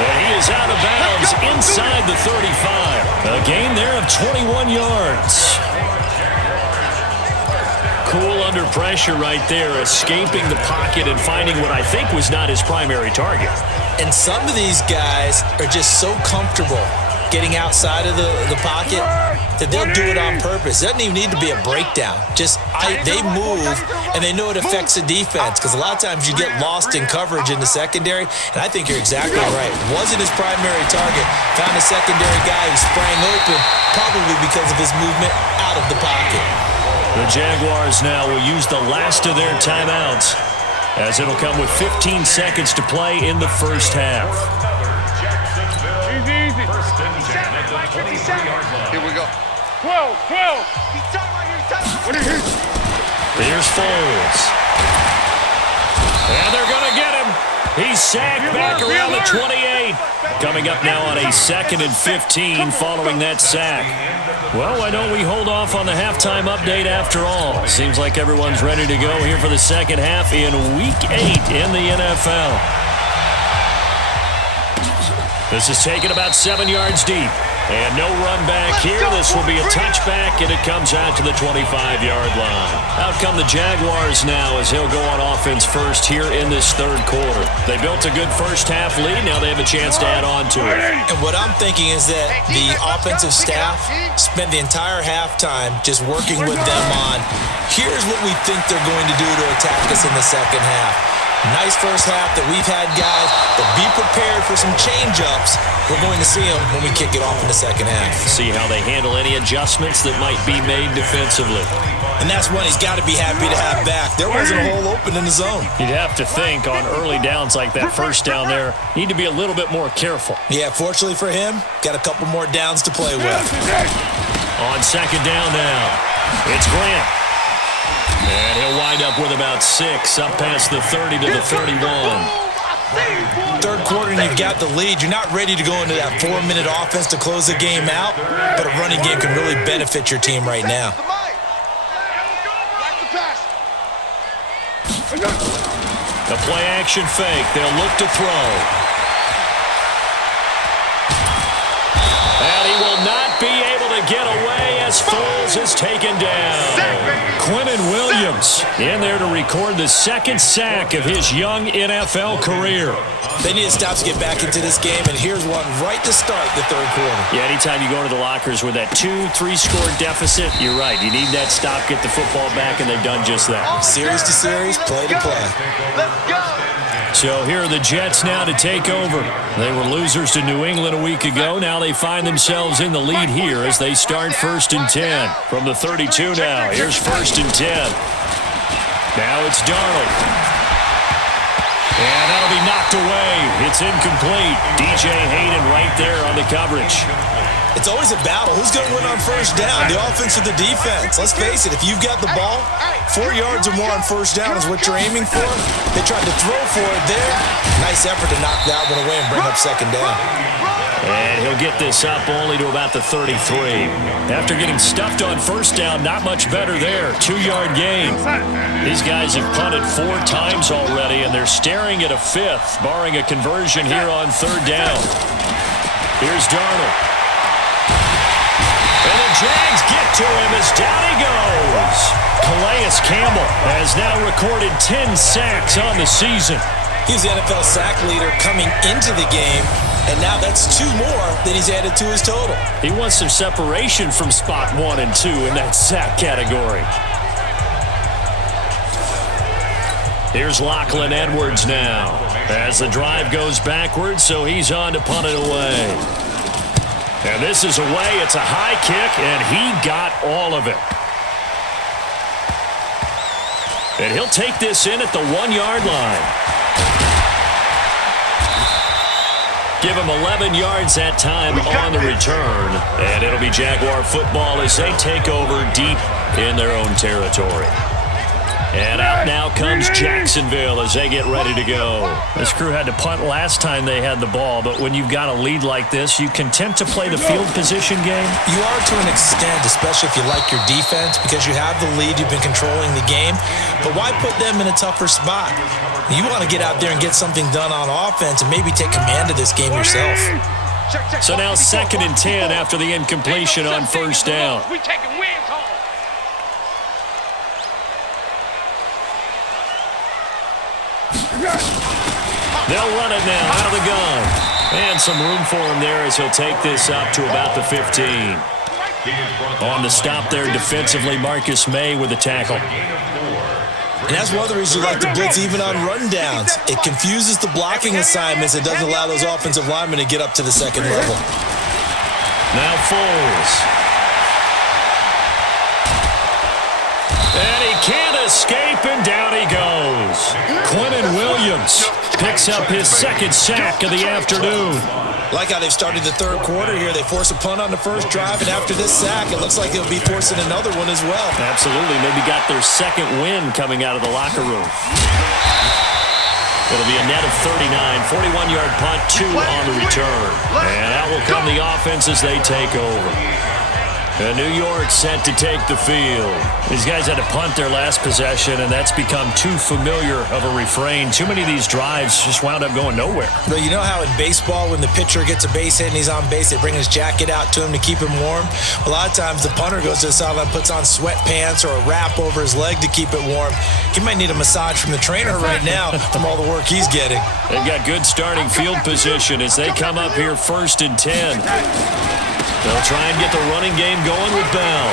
And he is out of bounds inside the 35. A gain there of 21 yards. Cool under pressure right there, escaping the pocket and finding what I think was not his primary target. And some of these guys are just so comfortable getting outside of the pocket that they'll do it on purpose. It doesn't even need to be a breakdown. They move, and they know it affects the defense because a lot of times you get lost in coverage in the secondary, and I think you're exactly right. Wasn't his primary target. Found a secondary guy who sprang open, probably because of his movement out of the pocket. The Jaguars now will use the last of their timeouts as it'll come with 15 seconds to play in the first half. Here we go. 12. Here's Foles. And they're going to get him. He's sacked back around the 28. Coming up now on a 2nd and 15 following that sack. Well, why don't we hold off on the halftime update after all? Seems like everyone's ready to go here for the second half in Week 8 in the NFL. This is taken about 7 yards deep. And no run back here. This will be a touchback, and it comes out to the 25-yard line. Out come the Jaguars now as he'll go on offense first here in this third quarter. They built a good first half lead. Now they have a chance to add on to it. And what I'm thinking is that the offensive staff spent the entire halftime just working with them on, here's what we think they're going to do to attack us in the second half. Nice first half that we've had, guys, but be prepared for some change-ups. We're going to see them when we kick it off in the second half. See how they handle any adjustments that might be made defensively. And that's one he's got to be happy to have back. There wasn't a hole open in the zone. You'd have to think on early downs like that first down there, need to be a little bit more careful. Yeah, fortunately for him, got a couple more downs to play with. On second down now, it's Grant. And he'll wind up with about 6, up past the 30 to the 31. Third quarter and you've got the lead. You're not ready to go into that 4-minute offense to close the game out, but a running game can really benefit your team right now. The play action fake. They'll look to throw. And he will not be able to get away as Foles is taken down. Quentin Williams in there to record the second sack of his young NFL career. They need to stop to get back into this game, and here's one right to start the third quarter. Yeah, anytime you go into the lockers with that 2-3 score deficit, you're right. You need that stop, get the football back, and they've done just that. Series to series, play to play. Let's go. So here are the Jets now to take over. They were losers to New England a week ago. Now they find themselves in the lead here as they start 1st and 10. From the 32 now, here's 1st and 10. Now it's Darnold. And that'll be knocked away. It's incomplete. DJ Hayden right there on the coverage. It's always a battle. Who's going to win on first down? The offense or the defense? Let's face it, if you've got the ball, 4 yards or more on first down is what you're aiming for. They tried to throw for it there. Nice effort to knock that one away and bring up second down. And he'll get this up only to about the 33. After getting stuffed on first down, not much better there. 2-yard gain. These guys have punted 4 times already, and they're staring at a 5th, barring a conversion here on third down. Here's Darnold. And the Jags get to him as down he goes. Calais Campbell has now recorded 10 sacks on the season. He's the NFL sack leader coming into the game, and now that's 2 more that he's added to his total. He wants some separation from spot 1 and 2 in that sack category. Here's Lachlan Edwards now as the drive goes backwards, so he's on to punt it away. And this is away. It's a high kick, and he got all of it. And he'll take this in at the 1-yard line. Give him 11 yards that time on the return. And it'll be Jaguar football as they take over deep in their own territory. And out now comes Jacksonville as they get ready to go. This crew had to punt last time they had the ball, but when you've got a lead like this, you content to play the field position game? You are to an extent, especially if you like your defense, because you have the lead, you've been controlling the game. But why put them in a tougher spot? You want to get out there and get something done on offense and maybe take command of this game yourself. So now 2nd and 10 after the incompletion on first down. We taking wins home. They'll run it now out of the gun. And some room for him there as he'll take this up to about the 15. On the stop there defensively, Marcus May with the tackle. And that's one of the reasons you like to blitz even on rundowns. It confuses the blocking assignments. It doesn't allow those offensive linemen to get up to the second level. Now Foles. And he can't escape, and down he goes. Quinnen Williams picks up his 2nd sack of the afternoon. Like how they've started the third quarter here. They force a punt on the first drive, and after this sack, it looks like they'll be forcing another one as well. Absolutely. Maybe got their 2nd win coming out of the locker room. It'll be a net of 39, 41-yard punt, 2 on the return. And out will come the offense as they take over. And New York set to take the field. These guys had to punt their last possession, and that's become too familiar of a refrain. Too many of these drives just wound up going nowhere. But you know how in baseball, when the pitcher gets a base hit and he's on base, they bring his jacket out to him to keep him warm? A lot of times the punter goes to the sideline, puts on sweatpants or a wrap over his leg to keep it warm. He might need a massage from the trainer right now from all the work he's getting. They've got good starting field position as they come up here 1st and 10. They'll try and get the running game going with Bell.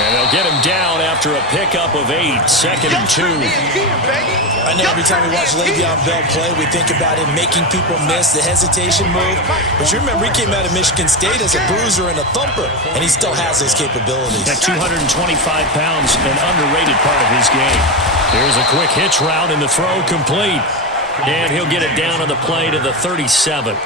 And they'll get him down after a pickup of 8, 2nd and 2. I know every time we watch Le'Veon Bell play, we think about him making people miss the hesitation move. But you remember he came out of Michigan State as a bruiser and a thumper, and he still has those capabilities. That 225 pounds, an underrated part of his game. Here's a quick hitch route and the throw complete. And he'll get it down on the play to the 37.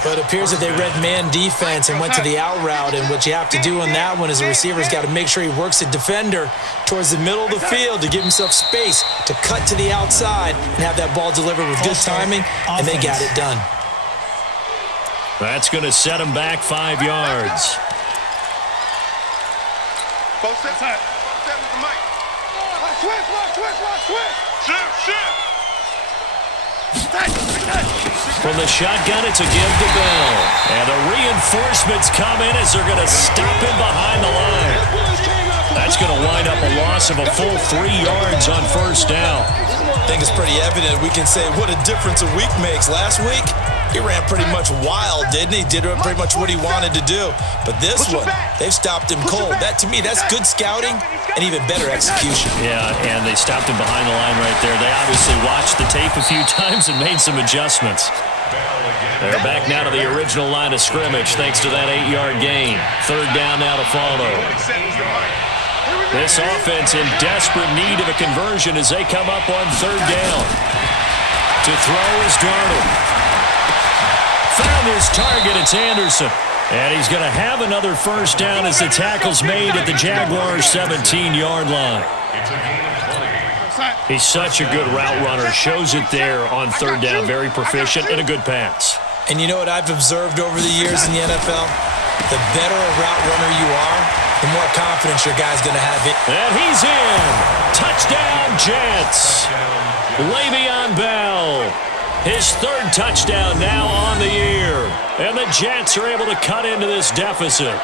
But it appears that they read man defense and went to the out route, and what you have to do on that one is the receiver's got to make sure he works the defender towards the middle of the field to give himself space to cut to the outside and have that ball delivered with good timing, and they got it done. That's going to set him back 5 yards. Both sets with the mic. Switch. Shift. From the shotgun, it's a give to Bell. And the reinforcements come in as they're going to stop him behind the line. That's going to wind up a loss of a full 3 yards on first down. I think it's pretty evident. We can say what a difference a week makes. Last week, he ran pretty much wild, didn't he? Did pretty much what he wanted to do. But this one, they've stopped him cold. That, to me, that's good scouting and even better execution. Yeah, and they stopped him behind the line right there. They obviously watched the tape a few times and made some adjustments. They're back now to the original line of scrimmage thanks to that 8-yard gain. 3rd down now to follow. This offense in desperate need of a conversion as they come up on 3rd down. To throw is Darnold. Found his target, it's Anderson. And he's going to have another first down as the tackle's made at the Jaguars' 17-yard line. He's such a good route runner. Shows it there on 3rd down. Very proficient and a good pass. And you know what I've observed over the years in the NFL? The better a route runner you are, the more confidence your guy's going to have it. And he's in. Touchdown, Jets. Le'Veon Bell. His 3rd touchdown now on the year. And the Jets are able to cut into this deficit.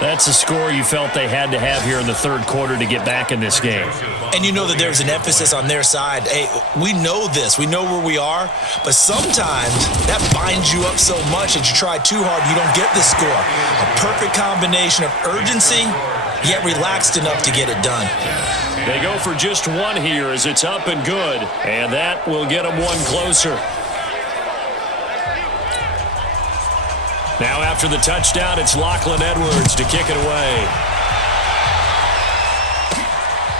That's a score you felt they had to have here in the 3rd quarter to get back in this game. And you know that there's an emphasis on their side. Hey, we know this. We know where we are. But sometimes that binds you up so much that you try too hard, you don't get the score. A perfect combination of urgency, yet relaxed enough to get it done. They go for just one here as it's up and good. And that will get them one closer. Now after the touchdown, it's Lachlan Edwards to kick it away.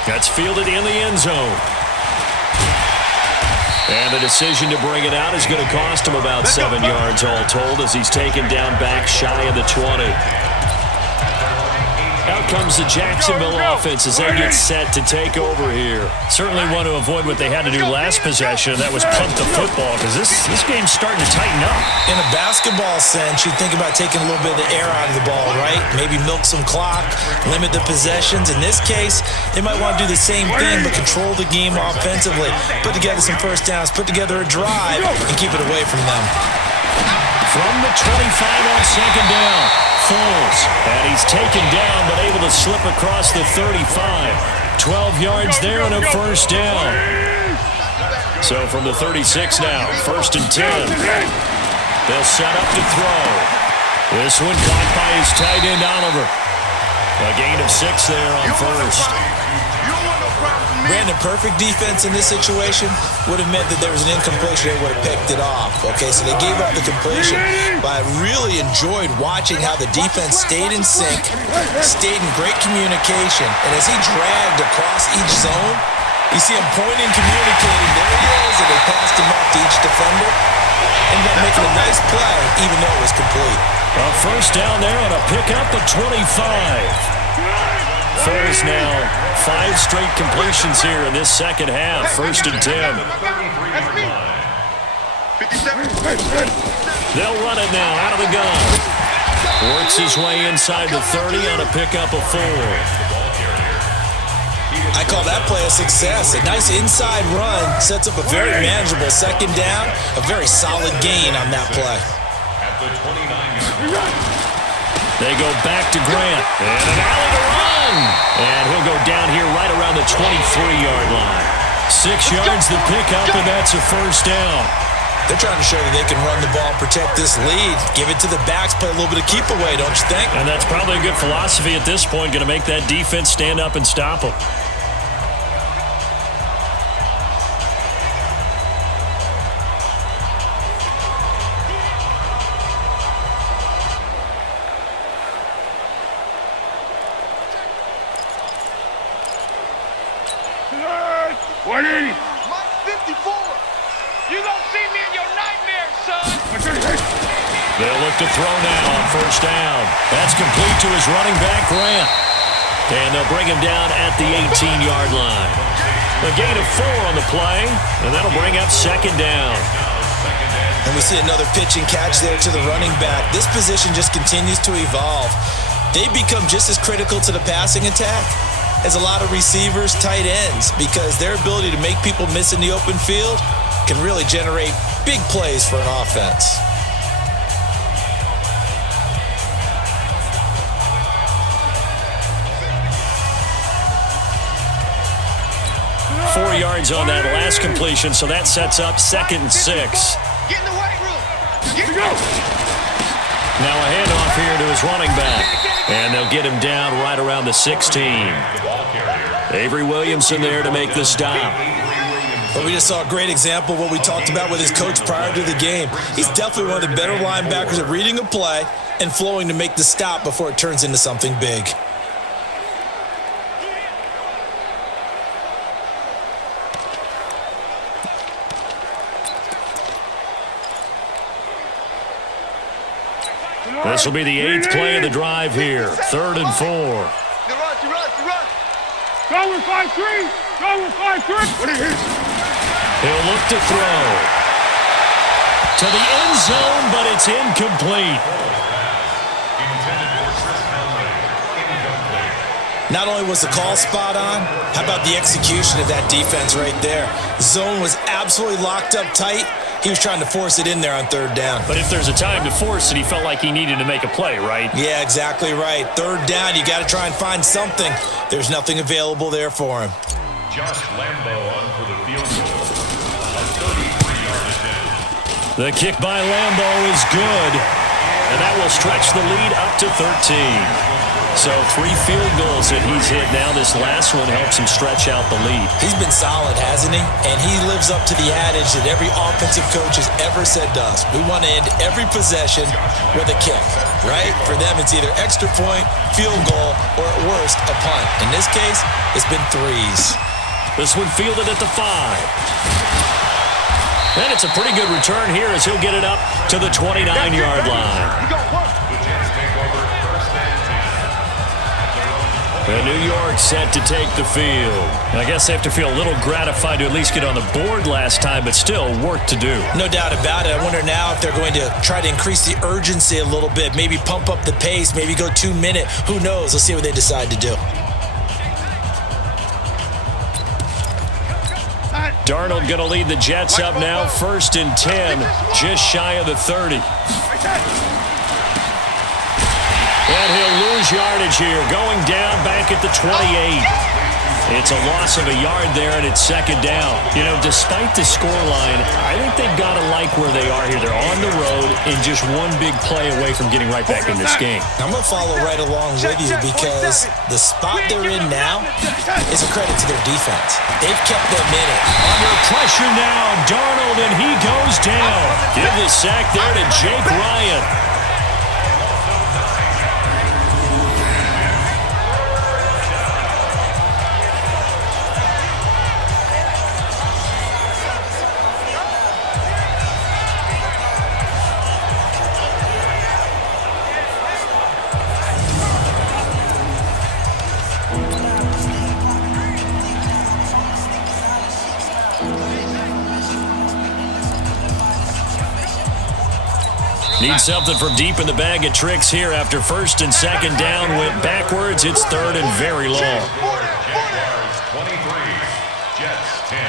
That's fielded in the end zone. And the decision to bring it out is going to cost him about 7 yards all told as he's taken down back shy of the 20. Out comes the Jacksonville offense as they get set to take over here. Certainly want to avoid what they had to do last possession. That was punt the football because this game's starting to tighten up. In a basketball sense, you think about taking a little bit of the air out of the ball, right? Maybe milk some clock, limit the possessions. In this case, they might want to do the same thing but control the game offensively. Put together some first downs, put together a drive, and keep it away from them. From the 25 on second down. Foles, and he's taken down but able to slip across the 35. 12 yards there and a first down. So from the 36 now, 1st and 10. They'll set up to throw. This one caught by his tight end, Oliver. A gain of 6 there on first. Brandon, perfect defense in this situation would have meant that there was an incompletion. They would have picked it off. Okay, so they gave up the completion. But I really enjoyed watching how the defense stayed in sync, stayed in great communication. And as he dragged across each zone, you see him pointing, communicating. There he is, and they passed him off to each defender. Ended up making a nice play, even though it was complete. A first down there on a pickup of 25. Foles now 5 straight completions here in this second half. 1st and 10. They'll run it now out of the gun. Works his way inside the 30 on a pickup of 4. I call that play a success. A nice inside run sets up a very manageable second down. A very solid gain on that play. At the 29-yard line. They go back to Grant. And an alley to run. And he'll go down here right around the 23-yard line. 6 yards the pickup, and that's a first down. They're trying to show that they can run the ball and protect this lead. Give it to the backs, play a little bit of keep away, don't you think? And that's probably a good philosophy at this point, going to make that defense stand up and stop them. They'll look to throw now on first down. That's complete to his running back, Grant. And they'll bring him down at the 18-yard line. A gain of 4 on the play, and that'll bring up second down. And we see another pitch and catch there to the running back. This position just continues to evolve. They become just as critical to the passing attack as a lot of receivers, tight ends, because their ability to make people miss in the open field can really generate big plays for an offense. Four yards on that last completion, so that sets up 2nd and 6. Get in the weight room. Now a handoff here to his running back, and they'll get him down right around the 16. Avery Williamson there to make the stop. Well, we just saw a great example of what we talked about with his coach prior to the game. He's definitely one of the better linebackers at reading a play and flowing to make the stop before it turns into something big. This will be the 8th play of the drive here. 3rd and 4. Go with 5-3. Go with 5-3. He'll look to throw. To the end zone, but it's incomplete. Not only was the call spot on, how about the execution of that defense right there? Zone was absolutely locked up tight. He was trying to force it in there on 3rd down. But if there's a time to force it, he felt like he needed to make a play, right? Yeah, exactly right. 3rd down, you got to try and find something. There's nothing available there for him. Josh Lambo on for the field goal. A 33-yard attempt. The kick by Lambo is good, and that will stretch the lead up to 13. So 3 field goals that he's hit now. This last one helps him stretch out the lead. He's been solid, hasn't he? And he lives up to the adage that every offensive coach has ever said to us. We want to end every possession with a kick, right? For them, it's either extra point, field goal, or at worst, a punt. In this case, it's been 3s. This one fielded at the 5. And it's a pretty good return here as he'll get it up to the 29-yard line. And New York set to take the field. I guess they have to feel a little gratified to at least get on the board last time, but still work to do. No doubt about it. I wonder now if they're going to try to increase the urgency a little bit, maybe pump up the pace, maybe go 2-minute. Who knows? Let's see what they decide to do. Darnold going to lead the Jets up now, 1st and 10, just shy of the 30. And he'll lose yardage here, going down back at the 28. It's a loss of a yard there, and it's 2nd down. You know, despite the scoreline, I think they've got to like where they are here. They're on the road and just one big play away from getting right back in this game. I'm going to follow right along with you because the spot they're in now is a credit to their defense. They've kept them in it. Under pressure now, Darnold, and he goes down. Give the sack there to Jake Ryan. Need something from deep in the bag of tricks here after 1st and 2nd down. Went backwards. It's 3rd and very long. Jaguars 23, Jets 10.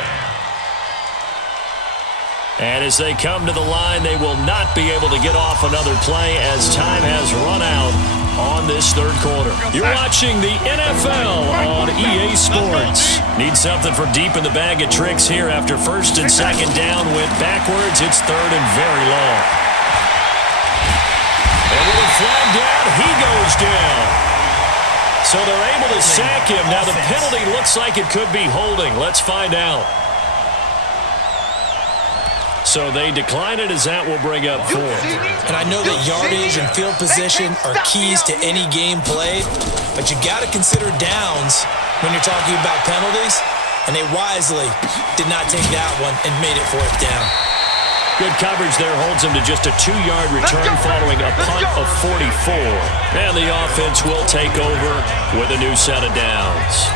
And as they come to the line, they will not be able to get off another play as time has run out on this 3rd quarter. You're watching the NFL on EA Sports. Need something from deep in the bag of tricks here after 1st and 2nd down. Went backwards. It's 3rd and very long. And with a flag down, he goes down. So they're able to sack him. Now the penalty looks like it could be holding. Let's find out. So they decline it as that will bring up 4. And I know that yardage and field position are keys to any game played, but you got to consider downs when you're talking about penalties, and they wisely did not take that one and made it 4th down. Good coverage there holds him to just a 2-yard return following a punt of 44. And the offense will take over with a new set of downs.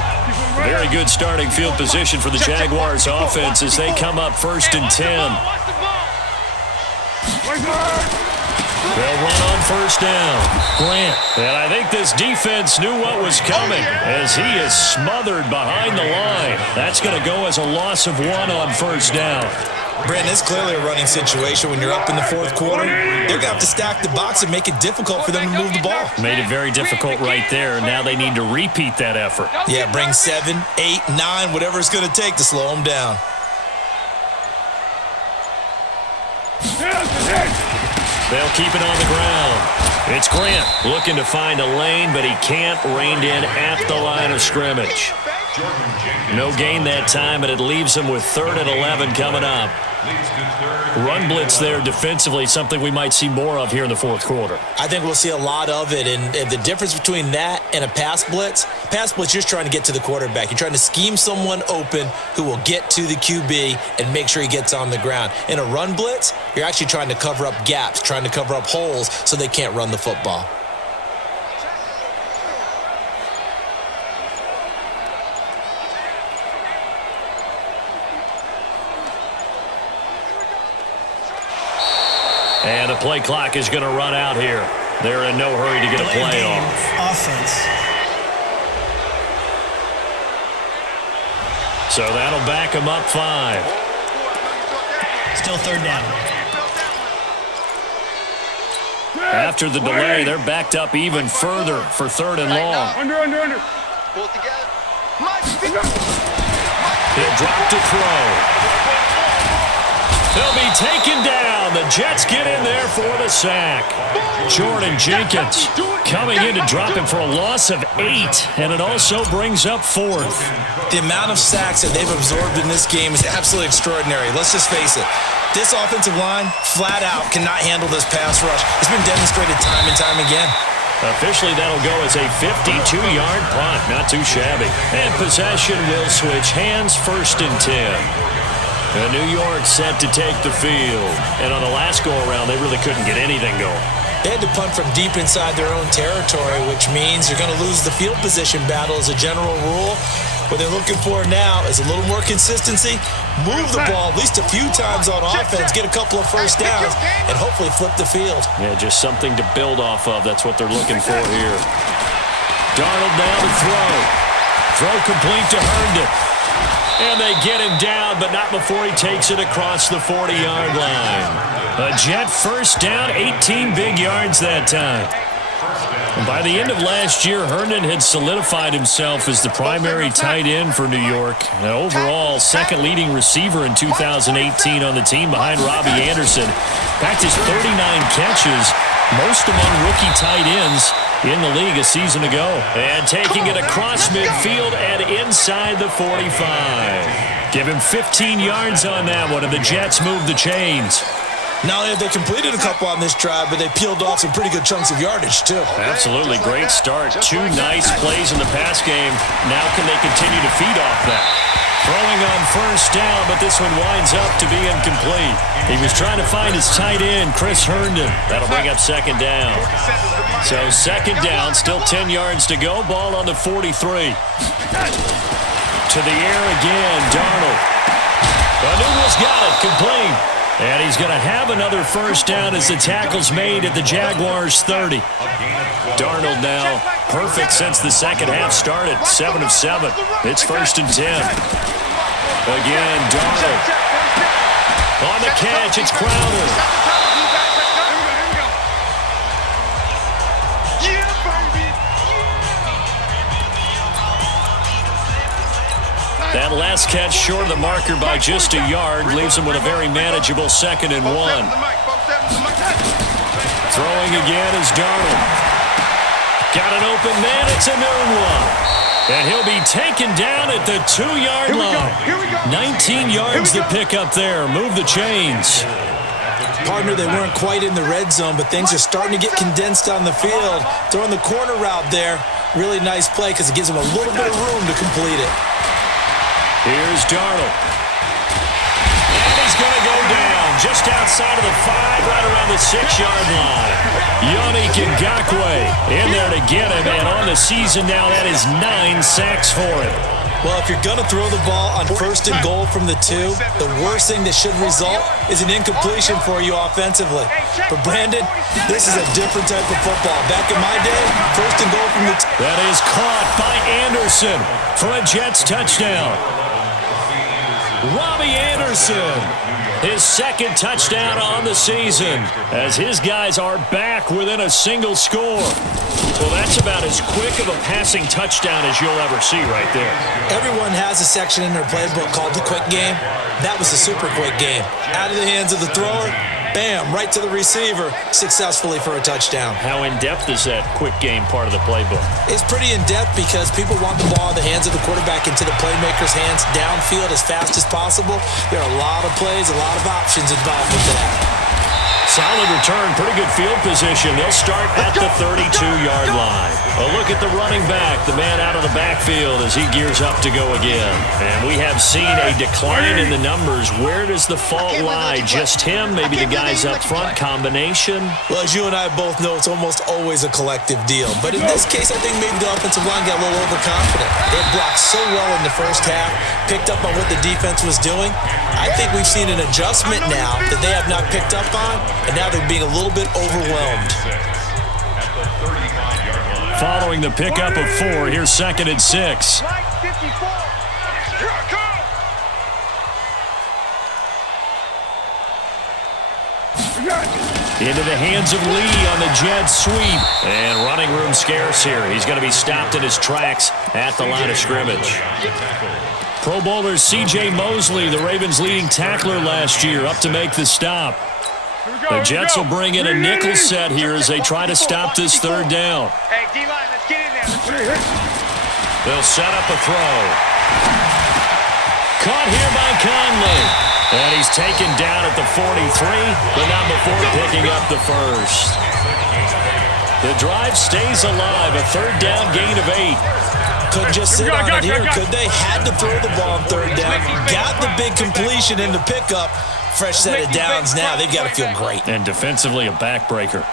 Very good starting field position for the Jaguars offense as they come up 1st and 10. They'll run on 1st down. Grant. And I think this defense knew what was coming as he is smothered behind the line. That's going to go as a loss of 1 on 1st down. Brandon, it's clearly a running situation when you're up in the 4th quarter. They're going to have to stack the box and make it difficult for them to move the ball. Made it very difficult right there. Now they need to repeat that effort. Yeah, bring 7, 8, 9, whatever it's going to take to slow them down. They'll keep it on the ground. It's Grant looking to find a lane, but he can't. Reined in at the line of scrimmage. No gain that time, but it leaves him with 3rd and 11 coming up. Run blitz there defensively, something we might see more of here in the 4th quarter. I think we'll see a lot of it, and the difference between that and a pass blitz, you're just trying to get to the quarterback. You're trying to scheme someone open who will get to the QB and make sure he gets on the ground. In a run blitz, you're actually trying to cover up gaps, trying to cover up holes so they can't run the football. And the play clock is going to run out here. They're in no hurry to get a play off. Offense. So that'll back them up 5. Still 3rd down. After the delay, they're backed up even further for 3rd and long. Under. He'll drop to throw. They'll be taken down. The Jets get in there for the sack. Jordan Jenkins coming in to drop him for a loss of 8, and it also brings up 4th. The amount of sacks that they've absorbed in this game is absolutely extraordinary. Let's just face it. This offensive line, flat out, cannot handle this pass rush. It's been demonstrated time and time again. Officially, that'll go as a 52-yard punt. Not too shabby. And possession will switch hands, 1st and 10. New York set to take the field. And on the last go-around, they really couldn't get anything going. They had to punt from deep inside their own territory, which means you're going to lose the field position battle as a general rule. What they're looking for now is a little more consistency, move the ball at least a few times on offense, get a couple of first downs, and hopefully flip the field. Yeah, just something to build off of. That's what they're looking for here. Darnold now to throw. Throw complete to Herndon. And they get him down, but not before he takes it across the 40-yard line. A Jet first down, 18 big yards that time. And by the end of last year, Herndon had solidified himself as the primary tight end for New York. An overall second leading receiver in 2018 on the team behind Robbie Anderson. Back to his 39 catches, most among rookie tight ends in the league a season ago. And taking it across midfield and inside the 45. Give him 15 yards on that one, and the Jets move the chains. Not only have they completed a couple on this drive, but they peeled off some pretty good chunks of yardage, too. Absolutely. Great start. 2 nice plays in the pass game. Now can they continue to feed off that? Throwing on first down, but this one winds up to be incomplete. He was trying to find his tight end, Chris Herndon. That'll bring up 2nd down. So 2nd down, still 10 yards to go. Ball on the 43. To the air again, Darnold. Darnold's got it, complete. And he's going to have another first down as the tackle's made at the Jaguars' 30. Darnold now perfect since the second half started, 7 of 7. It's 1st and 10. Again, Darnold. On the catch, it's Crowder. That last catch short of the marker by just a yard leaves him with a very manageable 2nd and 1. Throwing again is Darnold. Got an open man. It's a new one. And he'll be taken down at the 2-yard line. 19 yards to pick up there. Move the chains. Partner, they weren't quite in the red zone, but things are starting to get condensed on the field. Throwing the corner route there. Really nice play because it gives them a little bit of room to complete it. Here's Darnold. And he's going to go down just outside of the 5, right around the 6-yard line. Yannick Ngakoue in there to get him, and on the season now, that is 9 sacks for him. Well, if you're going to throw the ball on 1st and goal from the 2, the worst thing that should result is an incompletion for you offensively. But Brandon, this is a different type of football. Back in my day, 1st and goal from the 2. That is caught by Anderson for a Jets touchdown. Robbie Anderson, his 2nd touchdown on the season, as his guys are back within a single score. Well, that's about as quick of a passing touchdown as you'll ever see right there. Everyone has a section in their playbook called the quick game. That was the super quick game. Out of the hands of the thrower, bam, right to the receiver, successfully for a touchdown. How in-depth is that quick game part of the playbook? It's pretty in-depth because people want the ball in the hands of the quarterback into the playmaker's hands downfield as fast as possible. There are a lot of plays, a lot of options involved with that. Solid return, pretty good field position. They'll start at the 32-yard line. A look at the running back, the man out of the backfield as he gears up to go again. And we have seen a decline in the numbers. Where does the fault lie? Just him? Maybe the guys up front? Combination? Well, as you and I both know, it's almost always a collective deal. But in this case, I think maybe the offensive line got a little overconfident. They blocked so well in the first half, picked up on what the defense was doing. I think we've seen an adjustment now that they have not picked up on, and now they're being a little bit overwhelmed. Following the pickup of 4, here's 2nd and 6. Into the hands of Lee on the jet sweep. And running room scarce here. He's going to be stopped in his tracks at the line of scrimmage. Pro Bowler C.J. Mosley, the Ravens' leading tackler last year, up to make the stop. The Jets will bring in a nickel set here as they try to stop this third down. Hey, D-line, let's get in there. They'll set up a throw. Caught here by Conley. And he's taken down at the 43, but not before picking up the first. The drive stays alive, a third down gain of 8. Couldn't just sit on it here, could they? Had to throw the ball on third down. Got the big completion in the pickup. Fresh set of downs now. They've got to feel great. And defensively, a backbreaker.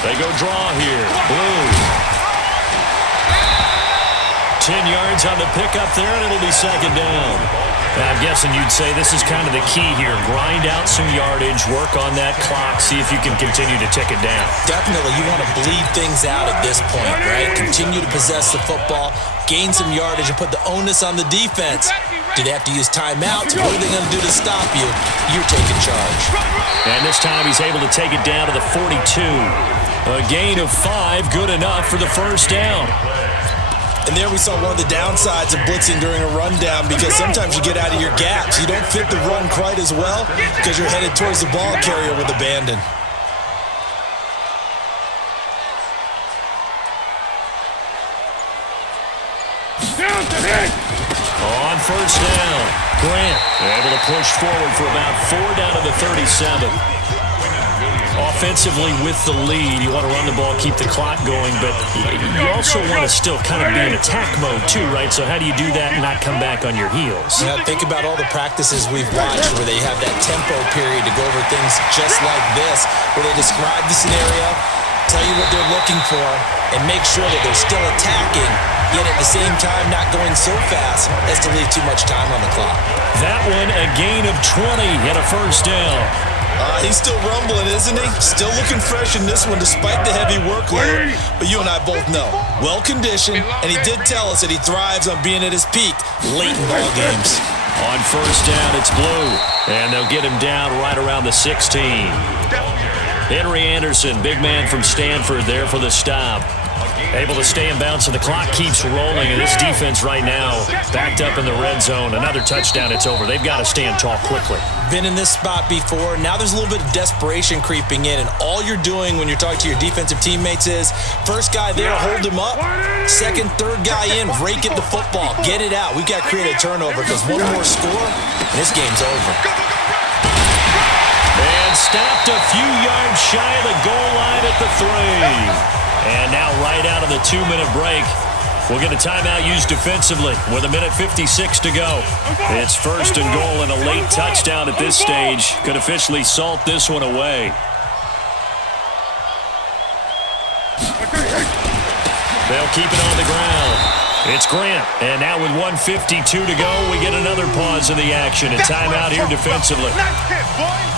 They go draw here. Blue. 10 yards on the pickup there, and it'll be second down. I'm guessing you'd say this is kind of the key here. Grind out some yardage, work on that clock, see if you can continue to tick it down. Definitely, you want to bleed things out at this point, right? Continue to possess the football, gain some yardage, and put the onus on the defense. Do they have to use timeouts? What are they going to do to stop you? You're taking charge. And this time he's able to take it down to the 42. A gain of 5, good enough for the first down. And there we saw one of the downsides of blitzing during a rundown, because sometimes you get out of your gaps. You don't fit the run quite as well because you're headed towards the ball carrier with abandon. On first down, Grant able to push forward for about 4 down to the 37. Offensively with the lead, you want to run the ball, keep the clock going, but you also want to still kind of be in attack mode too, right? So how do you do that and not come back on your heels? Yeah, think about all the practices we've watched where they have that tempo period to go over things just like this, where they describe the scenario, tell you what they're looking for, and make sure that they're still attacking, yet at the same time not going so fast as to leave too much time on the clock. That one, a gain of 20 and a first down. He's still rumbling, isn't he? Still looking fresh in this one despite the heavy workload. But you and I both know, well-conditioned, and he did tell us that he thrives on being at his peak late in ball games. On first down, it's Blue, and they'll get him down right around the 16. Henry Anderson, big man from Stanford, there for the stop. Able to stay in bounds, so the clock keeps rolling, and this defense right now backed up in the red zone. Another touchdown, it's over. They've got to stand tall quickly. Been in this spot before. Now there's a little bit of desperation creeping in, and all you're doing when you're talking to your defensive teammates is first guy there, hold him up. Second, third guy in, rake at the football. Get it out. We've got to create a turnover because one more score, and this game's over. And stopped a few yards shy of the goal line at the 3. And now right out of the 2-minute break, we'll get a timeout used defensively with 1:56 to go. It's first and goal, and a late touchdown at this stage could officially salt this one away. They'll keep it on the ground. It's Grant, and now with 1:52 to go, we get another pause of the action. A timeout here defensively. Nice hit, boy.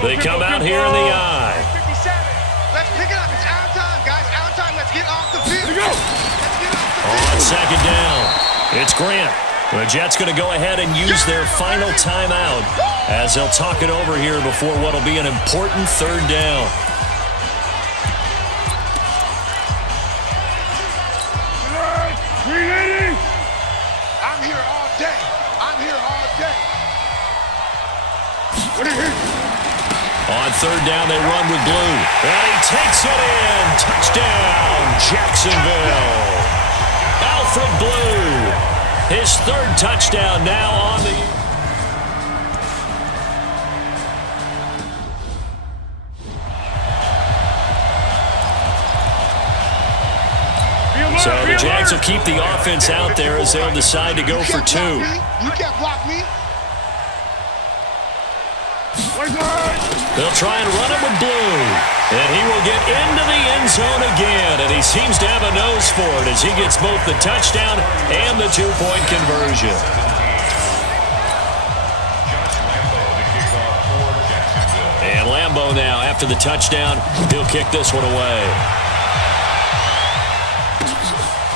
They come out here in the eye. 57. Let's pick it up. It's our time, guys. Our time. Let's get off the field. Let's get off the field. On second down, it's Grant. The Jets going to go ahead and use their final timeout as they'll talk it over here before what will be an important third down. I'm here all day. I'm here all day. On third down, they run with Blue. And he takes it in. Touchdown, Jacksonville. Alfred Blue, his third touchdown now on the... So the Jags will keep the offense out there as they'll decide to go for 2. You can't block me. They'll try and run him with Blue. And he will get into the end zone again. And he seems to have a nose for it as he gets both the touchdown and the two-point conversion. And Lambeau now, after the touchdown, he'll kick this one away.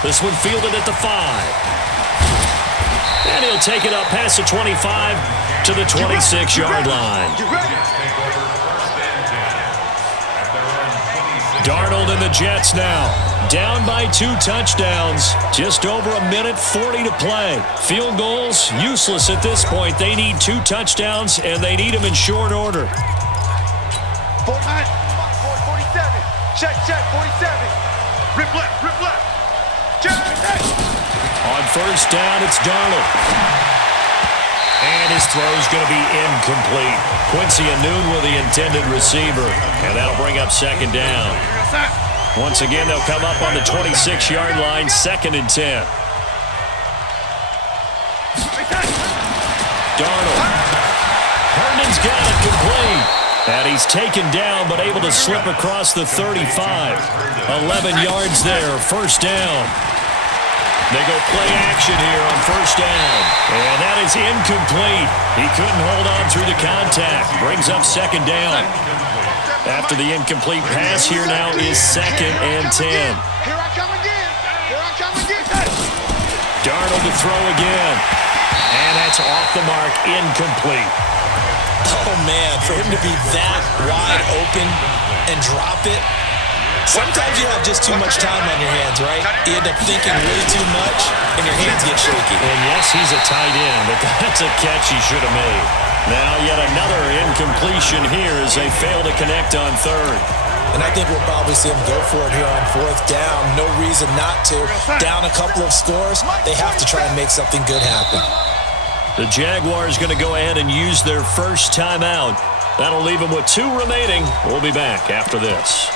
This one fielded at the 5. And he'll take it up past the 25 to the 26-yard line. Darnold and the Jets now, down by 2 touchdowns. Just over a minute 40 to play. Field goals, useless at this point. They need 2 touchdowns, and they need them in short order. 47. Check, 47. Rip left. Check. On first down, it's Darnold. And his throw's going to be incomplete. Quincy Anoon with the intended receiver. And that'll bring up second down. Once again, they'll come up on the 26-yard line, 2nd and 10. Darnold. Herndon's got it complete. And he's taken down, but able to slip across the 35. 11 yards there, first down. They go play action here on first down. And that is incomplete. He couldn't hold on through the contact. Brings up second down. After the incomplete pass, here now is 2nd and 10. Here I come again. Darnold to throw again. And that's off the mark, incomplete. Oh, man, for him to be that wide open and drop it. Sometimes you have just too much time on your hands, right? You end up thinking way too much, and your hands get shaky. And yes, he's a tight end, but that's a catch he should have made. Now yet another incompletion here as they fail to connect on third. And I think we'll probably see him go for it here on fourth down. No reason not to. Down a couple of scores, they have to try and make something good happen. The Jaguars going to go ahead and use their first timeout. That'll leave them with 2 remaining. We'll be back after this.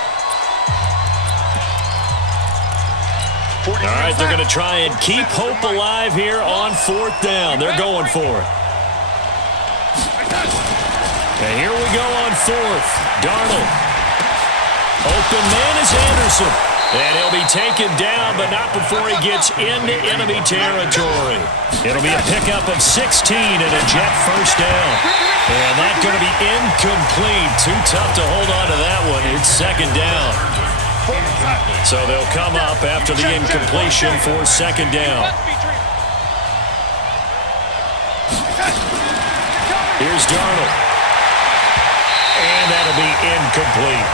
All right, they're going to try and keep hope alive here on fourth down. They're going for it. And here we go on fourth. Darnold. Open man is Anderson. And he'll be taken down, but not before he gets into enemy territory. It'll be a pickup of 16 and a Jet first down. And that's going to be incomplete. Too tough to hold on to that one. It's second down. So they'll come up after the incompletion for second down. Here's Darnold. And that'll be incomplete.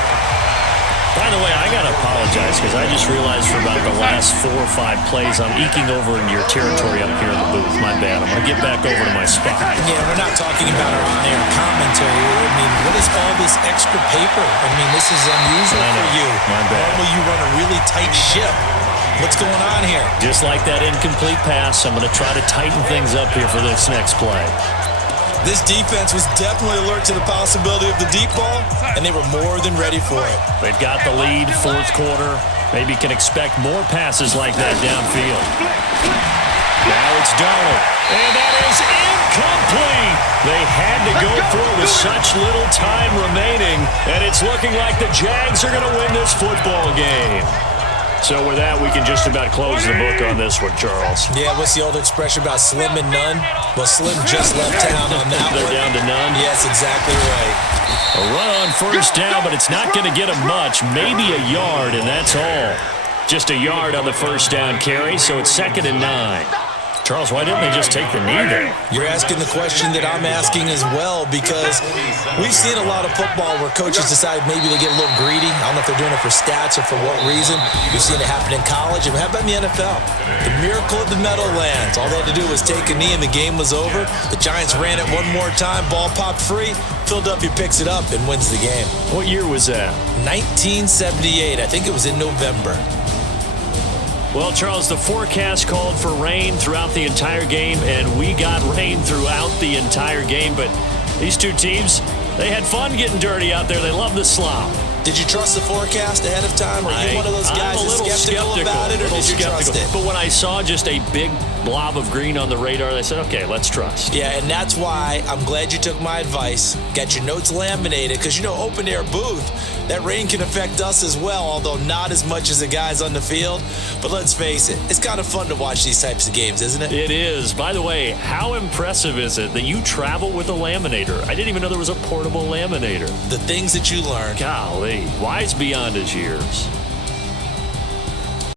By the way, I got to apologize because I just realized for about the last 4 or 5 plays I'm eking over into your territory up here in the booth. My bad. I'm going to get back over to my spot. Yeah, we're not talking about our on-air commentary. I mean, what is all this extra paper? I mean, this is unusual for you. My bad. Normally you run a really tight ship. What's going on here? Just like that incomplete pass, I'm going to try to tighten things up here for this next play. This defense was definitely alert to the possibility of the deep ball, and they were more than ready for it. They've got the lead, fourth quarter. Maybe can expect more passes like that downfield. Now it's Darnold, and that is incomplete. They had to go for it with such little time remaining, and it's looking like the Jags are going to win this football game. So with that, we can just about close the book on this one, Charles. Yeah, what's the old expression about slim and none? Well, Slim just left town on that one. They're down to none? Yes, exactly right. A run on first down, but it's not going to get them much. Maybe a yard, and that's all. Just a yard on the first down carry, so it's 2nd and 9. Charles, why didn't they just take the knee there? You're asking the question that I'm asking as well, because we've seen a lot of football where coaches decide maybe they get a little greedy. I don't know if they're doing it for stats or for what reason. We've seen it happen in college, and how about in the NFL? The miracle of the Meadowlands. All they had to do was take a knee, and the game was over. The Giants ran it one more time, ball popped free. Philadelphia picks it up and wins the game. What year was that? 1978. I think it was in November. Well, Charles, the forecast called for rain throughout the entire game, and we got rain throughout the entire game. But these two teams, they had fun getting dirty out there. They love the slop. Did you trust the forecast ahead of time? Are you one of those guys I'm a that's little skeptical about it, or did you trust it? But when I saw just a big blob of green on the radar, I said, okay, let's trust. Yeah, and that's why I'm glad you took my advice. Got your notes laminated, because open air booth, that rain can affect us as well, although not as much as the guys on the field. But let's face it, it's kind of fun to watch these types of games, isn't it? It is. By the way, how impressive is it that you travel with a laminator? I didn't even know there was a portable laminator. The things that you learn. Golly, wise beyond his years.